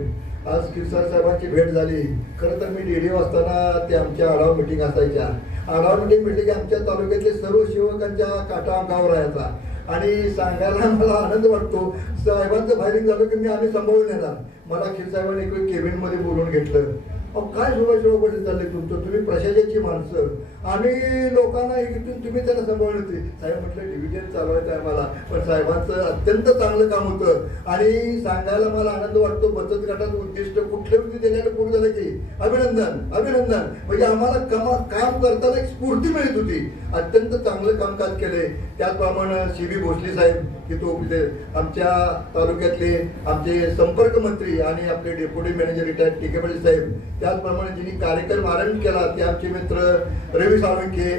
आज क्षीरसागर साहेबांची भेट झाली. खरं तर मी DDO असताना ते आमच्या आढावा मिटिंग असायच्या. आढावा मिटिंग म्हटली की आमच्या तालुक्यातले सर्व सेवकांच्या काटा अंगावर राहायचा आणि सांगायला मला आनंद वाटतो. साहेबांचं फायरिंग झालं की आम्ही सांभाळून येणार. मला क्षीरसाहेबांनी एक केबिनमध्ये बोलवून घेतलं. अहो काय सुभाषराव पाटील चाललंय तुमचं, तुम्ही प्रशासनाची माणसं, आम्ही लोकांना इथून तुम्ही त्यांना सांभाळून होते. साहेब म्हटलं डिव्हिजन चालवायचं आहे मला, पण साहेबांचं अत्यंत चांगलं काम होतं आणि सांगायला मला आनंद वाटतो. बचत गटाचं उद्दिष्ट कुठल्या वृत्ती देण्याला पूर्ण झालं की अभिनंदन अभिनंदन. म्हणजे आम्हाला काम करताना एक स्फूर्ती मिळत होती. अत्यंत चांगलं कामकाज केलंय. त्याचप्रमाणे CB भोसले साहेब इथं आमच्या तालुक्यातले आमचे संपर्क मंत्री आणि आपले deputy manager retired TK Patil साहेब, त्याचप्रमाणे ज्यांनी कार्यक्रम आरंभ केला ते आमचे मित्र रवी साळुंखे,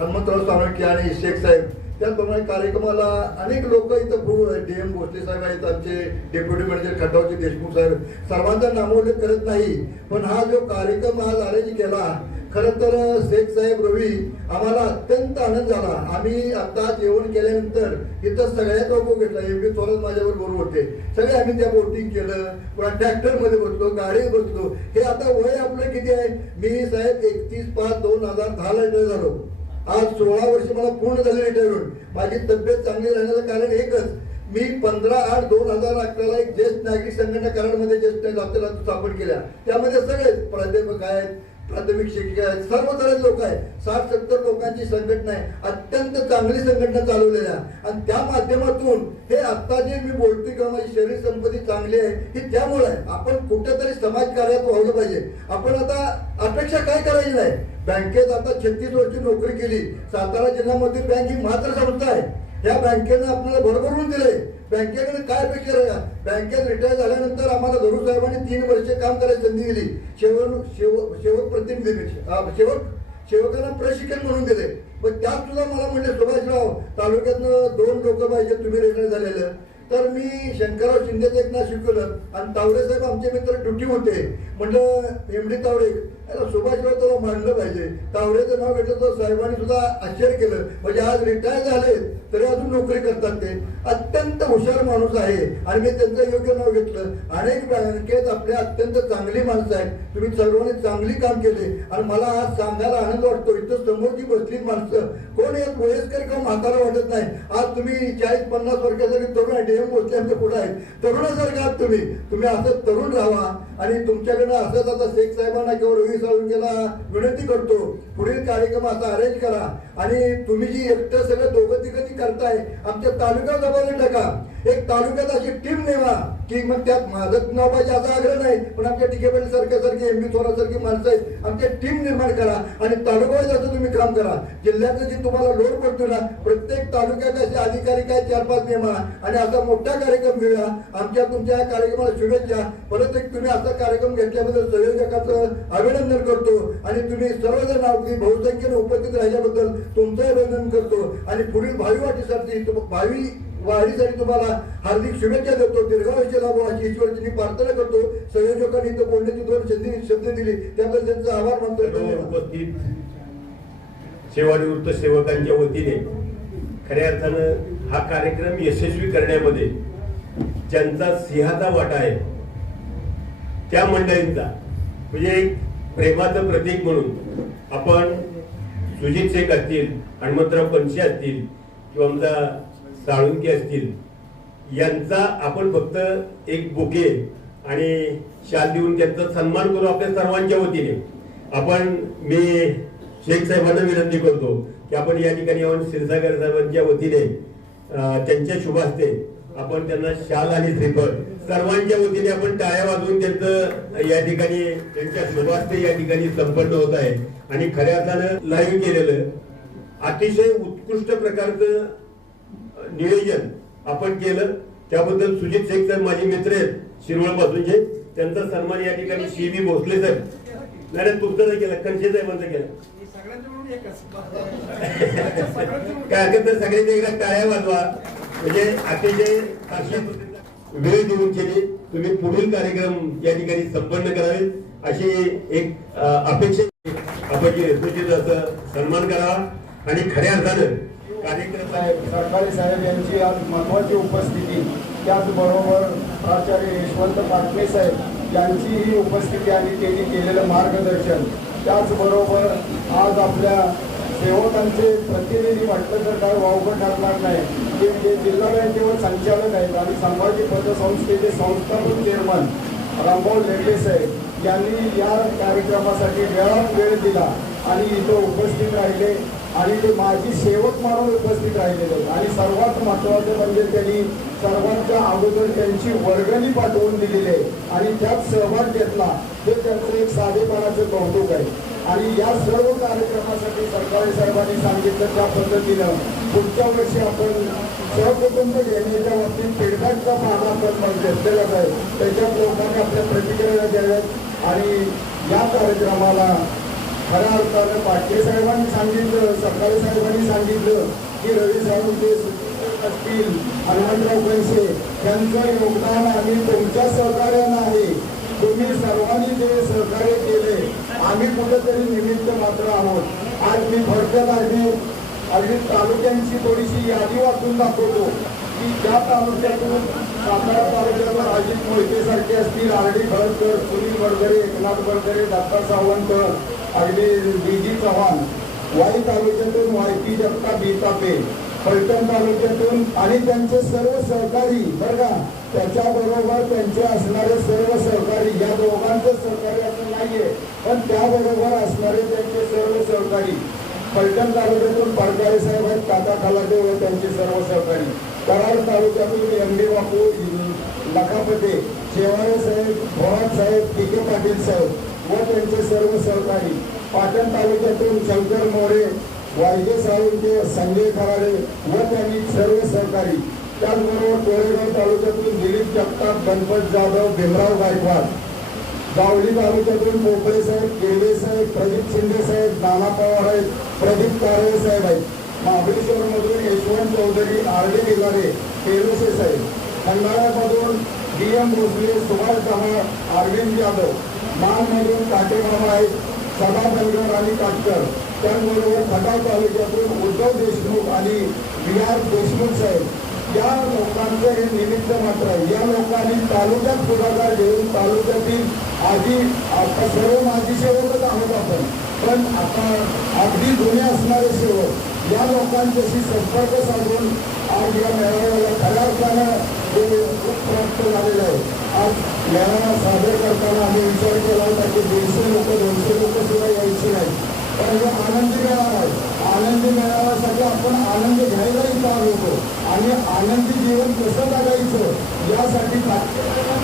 हनुमंतराव साळुंखे आणि शेख साहेब. त्याचप्रमाणे कार्यक्रमाला अनेक लोक इथं DM भोसले साहेब आहेत, आमचे डेप्युटी मॅनेजर खटावचे देशमुख साहेब. सर्वांचा नामोल्लेख करत नाही, पण हा जो कार्यक्रम आज अरेंज केला, खरं तर शेख साहेब, रवी, आम्हाला अत्यंत आनंद झाला. आम्ही आता जेवण केल्यानंतर इथं सगळ्यात लोक घेतला. MP थोरात माझ्यावर बरोबर होते. सगळे आम्ही त्या बोटिंग केलं, पुन्हा ट्रॅक्टरमध्ये बसलो, गाडीत बसलो. हे आता वय आपलं किती आहे? मी साहेब 31/5/2010 रिटायर झालो. आज 16 वर्ष मला पूर्ण झाले रिटायर होऊन. माझी तब्येत चांगली राहण्याचं कारण एकच, मी 15/8/2011 एक ज्येष्ठ नागरिक संघटना कराडमध्ये ज्येष्ठ डॉक्टर स्थापन केल्या. त्यामध्ये सगळेच प्राध्यापक आहेत, प्राथमिक शिक्षक आहेत, सर्व तऱ्हेचे लोक आहेत. 60-70 लोकांची संघटना आहे. अत्यंत चांगली संघटना चालवलेल्या आणि त्या माध्यमातून हे आता जे मी बोलतोय किंवा माझी शरीर संपत्ती चांगली आहे ही त्यामुळे आहे. आपण कुठेतरी समाजकार्यात वावलं पाहिजे. आपण आता अपेक्षा काय करायची नाही. बँकेत आता 36 वर्ष नोकरी केली. सातारा जिल्ह्यामधील बँक ही मात्र संस्था आहे. या बँकेनं आपल्याला भरभरून दिले. बँकेकडे काय अपेक्षा राहा. बँकेत रिटायर झाल्यानंतर आम्हाला धरू साहेबांनी 3 वर्ष काम करायची संधी दिली. शेवट प्रतिनिधी सेवकांना प्रशिक्षण म्हणून दिले. पण त्यात सुद्धा मला म्हणले, सुभाषराव तालुक्यातनं 2 लोक पाहिजे तुम्ही रिटायर झालेलं. तर मी शंकरराव शिंदेचं एक नाव शिकवलं आणि तावडे साहेब आमचे मित्र ड्युटी होते. म्हटलं MD तावडे, सुभाषराव तुला मानलं पाहिजे. तावडेचं नाव घेतलं तर साहेबांनी सुद्धा आश्चर्य केलं. म्हणजे आज रिटायर झाले तरी अजून नोकरी करतात. ते अत्यंत हुशार माणूस आहे आणि मी त्यांचं योग्य नाव घेतलं. अनेक बँकेत आपल्या अत्यंत चांगली माणसं आहेत. तुम्ही सर्वांनी चांगली काम केले आणि मला आज सांगायला आनंद वाटतो. इथं समोरची बसली माणसं कोण एक वयस्कर किंवा म्हातारा वाटत नाही. आज तुम्ही 40-50 वर्षासाठी तरुण आहे. DM भोसले आमच्या पुढे आहेत. तरुणासारखे आहात तुम्ही असं तरुण राहा आणि तुमच्याकडनं असंच आता शेख साहेबांना किंवा रवी साळुंखेला विनंती करतो, पुढील कार्यक्रम असा अरेंज करा आणि तुम्ही जी एकटं सगळं दोघं-तिघं करताय आमच्या तालुक्यात जबाबदारी टाका. एक तालुक्यात अशी टीम नेवा की मग त्यात माझं नाव पाहिजे असा आग्रह नाही, पण आमच्या TK पाटील सारख्यासारखी MP थोरासारखी माणसं आहेत. आमच्या टीम निर्माण करा आणि तालुक्यात असं तुम्ही काम करा. जिल्ह्याचं जे तुम्हाला लोड पडतो ना, प्रत्येक तालुक्यात असे अधिकारी काय 4-5 नेमा आणि असा मोठा कार्यक्रम घेऊया. आमच्या तुमच्या या कार्यक्रमाला शुभेच्छा. परत एक तुम्ही असा कार्यक्रम घेतल्याबद्दल संयोजकाचं अभिनंदन करतो आणि तुम्ही सर्वजण नागरिक बहुसंख्येने उपस्थित राहिल्याबद्दल तुमचं अभिनंदन करतो आणि पुढील भावी वाढीसाठी तुम्हाला हार्दिक शुभेच्छा देतो. दीर्घायुष्य लाभो अशी ईश्वरची प्रार्थना करतो. संयोजकांनी इथं बोलण्याची 2 शब्द दिली त्याबद्दल त्यांचा आभार मानतो. उपस्थित सेवानिवृत्त सेवकांच्या वतीने खऱ्या अर्थानं हा कार्यक्रम यशस्वी करण्यामध्ये ज्यांचा सिंहाचा वाटा आहे त्या मंडळींचा, म्हणजे एक प्रेमाचं प्रतीक म्हणून आपण सुजित शेख असतील, हनुमंतराव पंचे असतील किंवा आमचा साळुंखे असतील, यांचा आपण फक्त एक बुके आणि शाल देऊन त्यांचा सन्मान करू आपल्या सर्वांच्या वतीने. मी शेख साहेबांना विनंती करतो की आपण या ठिकाणी येऊन क्षीरसागर साहेबांच्या वतीने त्यांच्या शुभ हस्ते आपण त्यांना शाल आणि श्रीफळ सर्वांच्या वतीने आपण टाळ्या वाजवून त्यांचं या ठिकाणी त्यांच्या शुभ हस्ते या ठिकाणी संपन्न होत आहे. आणि खऱ्या अर्थानं लाईव्ह केलेलं अतिशय उत्कृष्ट प्रकारचं नियोजन आपण केलं. त्याबद्दल सुजित शेख साहेब माझे मित्र आहेत शिरवळ पासूनचे, त्यांचा सन्मान या ठिकाणी CB भोसले साहेब, नाही तुमचं नाही केलं, कनशे साहेबांचं केलं. काय हरकत नाही, सगळ्यांनी एकदा टाळ्या वाजवा. म्हणजे अतिशय वेळ देऊन केली. तुम्ही पुढील कार्यक्रम या ठिकाणी संपन्न करावे अशी एक अपेक्षा आपण यशस्वीत असं सन्मान करावा आणि खऱ्या अर्थानं कार्यक्रम सरकारी साहेब यांची आज महत्वाची उपस्थिती, त्याचबरोबर प्राचार्य यशवंत पाटणे साहेब यांचीही उपस्थिती आणि त्यांनी केलेलं मार्गदर्शन, त्याचबरोबर आज आपल्या सेवकांचे प्रतिनिधी म्हटलं तर काय वावगं ठरणार नाही, ते जिल्हा बँकेवर संचालक आहेत आणि संभाजी पतसंस्थेचे संस्थापक चेअरमन रामभाऊ लेंडे साहेब यांनी या कार्यक्रमासाठी वेळ दिला आणि इथं उपस्थित राहिले आणि ते माझी सेवक म्हणून उपस्थित राहिलेले आणि सर्वात महत्त्वाचं म्हणजे त्यांनी सर्वांच्या अगोदर त्यांची वर्गणी पाठवून दिलेली आहे आणि त्यात सहभाग घेतला, हे त्यांचं एक साधेपणाचं कौतुक आहे. आणि या सर्व कार्यक्रमासाठी सरकारी साहेबांनी सांगितलं त्या पद्धतीनं पुढच्या वर्षी आपण सहकुटुंब घेण्याच्या बाबतीत फीडबॅकचा भाग आपण घेतलेलाच आहे, त्याच्यात लोकांनी आपल्या प्रतिक्रिया द्याव्यात आणि या कार्यक्रमाला खऱ्या अर्थानं पाटील साहेबांनी सांगितलं, सरकारी साहेबांनी सांगितलं की रवी साहेबांचे असतील, हनुमंतराव पैसे यांचं योगदान आम्ही तुमच्या सहकार्यानं आहे. तुम्ही सर्वांनी जे सहकार्य केले आम्ही कुठेतरी निमित्त मात्र आहोत. आज मी भरत्यात अगदी तालुक्यांची थोडीशी यादी वाचून दाखवतो की ज्या तालुक्यातून सातारा तालुक्यावर अजित मोहिते सारखे असतील, आरडी भरकर, सुनील बडगरे, एकनाथ बडगरे, दत्ता सावंत, अगदी बीजी चव्हाण, वाई तालुक्यातून वायकी जगता बीतापे, फलटण तालुक्यातून आणि त्यांचे सर्व सहकारी बरं का, त्याच्याबरोबर त्यांचे असणारे सर्व सहकारी, या दोघांचं सहकारी असं नाहीये पण त्याबरोबर असणारे त्यांचे सर्व सहकारी, फलटण तालुक्यातून पडकारे साहेब आहेत, काका खालाटे व त्यांचे सर्व सहकारी, कराड तालुक्यातून एम.डी. बापू, लखापते, शेवाळे साहेब, भोराट साहेब, टी.के. पाटील साहेब व त्यांचे सर्व सहकारी, पाटण तालुक्यातून शंकर मोरे, वायगे साहेब, संजय खराडे व त्यांनी सर्व सहकारी, त्याचबरोबर कोरेगाव तालुक्यातून दिलीप जगताप, गणपत जाधव, भीमराव गायकवाड, जावली तालुक्यातून पोपळे साहेब, गेले साहेब, प्रदीप शिंदे साहेब, नाना पवार आहेत, प्रदीप कारवे साहेब आहेत, महाबळेश्वर मधून यशवंत चौधरी, आरडी गिलारे, पेलोसे साहेब, खंडाळ्यामधून डी.एम. भोसले, सुभाष दहा, अरविंद यादव, मानमधून काटेमामा आहेत, सदा बनगर आणि काटकर, त्याचबरोबर खटाव तालुक्यातून उद्धव देशमुख आणि बी.आर. देशमुख साहेब, या लोकांचं हे निमित्त मात्र आहे. या लोकांनी तालुक्यात पुढाकार घेऊन तालुक्यातील आधी आता सर्व माजी सेवकच आहोत आपण, पण आता अगदी जुने असणारे सेवक या लोकांच्याशी संपर्क साधून आज या मेळाव्याला खऱ्या अर्थानं हे प्राप्त झालेलं आहे. आज मेळावा सादर करताना आम्ही विचार केला होता की 150 लोक 200 लोक सुद्धा यायची नाही, पण हे आनंदी मेळावा आहे. आनंदी मेळाव्यासाठी आपण आनंद घ्यायला इथं आलो होतो आणि आनंदी जीवन कसं जगायचं यासाठी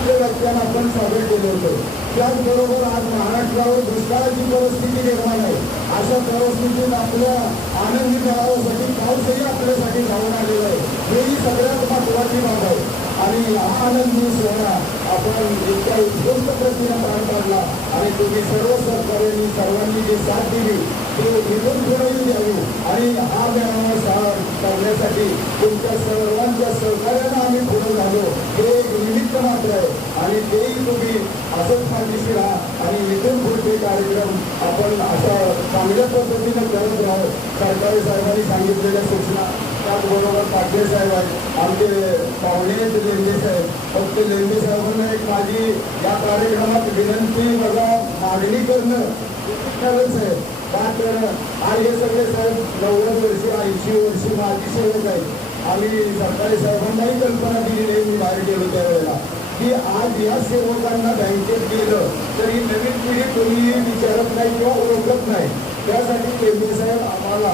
व्याख्यान आपण सादर केलं होतं. त्याचबरोबर आज महाराष्ट्रावर दुष्काळाची परिस्थिती निर्माण आहे, अशा परिस्थितीत आपल्या आनंदी मेळाव्यासाठी पाऊसही आपल्यासाठी धावून आलेला आहे, हेही सगळ्यात महत्वाची बाब आहे. आणि हा आनंदी सोहळा आपण इतक्या उत्कृष्ट प्रतीने पार पाडला आणि तुम्ही सर्व सहकार्यांनी सर्वांनी जी साथ दिली ती निघून पुढेही द्यावी आणि हा मेळावा करण्यासाठी तुमच्या सर्वांच्या सहकार्यानं आम्ही पुढे झालो, हे एक निमित्त मात्र आहे आणि तेही तुम्ही असंच पाठीशी राहा आणि इथून पुढचे कार्यक्रम आपण अशा चांगल्या पद्धतीने करत राहू. सरकारी साहेबांनी सांगितलेल्या सूचना, त्याचबरोबर पाटील साहेब आहेत, आमचे पाहुणे लेंडे साहेब, फक्त लेंडे साहेबांना एक माझी या कार्यक्रमात विनंती बघा मागणी करणं साहेब, का तर आज हे सगळे साहेब 90 वर्षी 80 वर्षी माजी सेवक आहेत. आम्ही सरकारी साहेबांनाही कल्पना दिली नाही, मी बाहेर गेलो त्यावेळेला, की आज या सेवकांना बँकेत गेलं तर ही नवीन पिढी कोणीही विचारत नाही किंवा ओळखत नाही. त्यासाठी केंद्र साहेब आम्हाला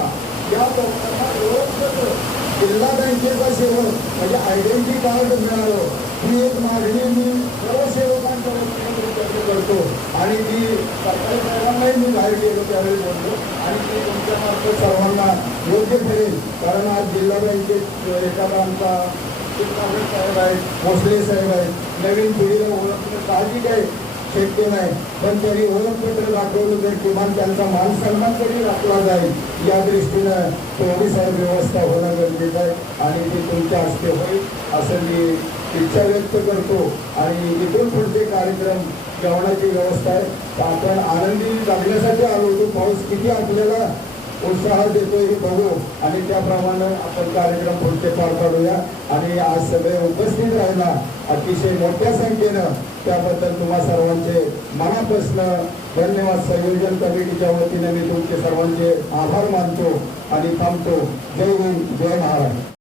या लोकांना ओळखत जिल्हा बँकेचा सेवक म्हणजे आयडेंटिटी कार्ड मिळालं, ही एक मागणी मी सर्व सेवकांच्या वतीने करतो आणि ती सरकारी साहेबांनाही मी बाहेर गेलो त्यावेळी बोलतो आणि ती तुमच्या मार्फत सर्वांना योग्य ठरेल. कारण आज जिल्हा बँकेत एखादा आमचा साहेब आहेत, भोसले साहेब आहेत, नवीन पिढीला ओळखणं साहजिक आहे, शक्य नाही, पण त्यांनी ओळखपत्र दाखवलं तर किमान त्यांचा मान सन्मान तरी राखला जाईल या दृष्टीनं तेवढी साहेब व्यवस्था होणं गरजेचं आहे आणि ती तुमच्या हस्ते होईल असं मी इच्छा व्यक्त करतो आणि इथून पुढचे कार्यक्रम जेवणाची व्यवस्था आहे. तर आपण आनंदी जगण्यासाठी आलो होतो. पाऊस किती आपल्याला उत्साह देतोय हे बघू आणि त्याप्रमाणे आपण कार्यक्रम पुढचे पार पाडूया. आणि आज सगळे उपस्थित राहिला अतिशय मोठ्या संख्येनं, त्याबद्दल तुम्हा सर्वांचे मनापासून धन्यवाद. संयोजन कमिटीच्या वतीने मी तुमचे सर्वांचे आभार मानतो आणि थांबतो. जय हिंद, जय महाराष्ट्र.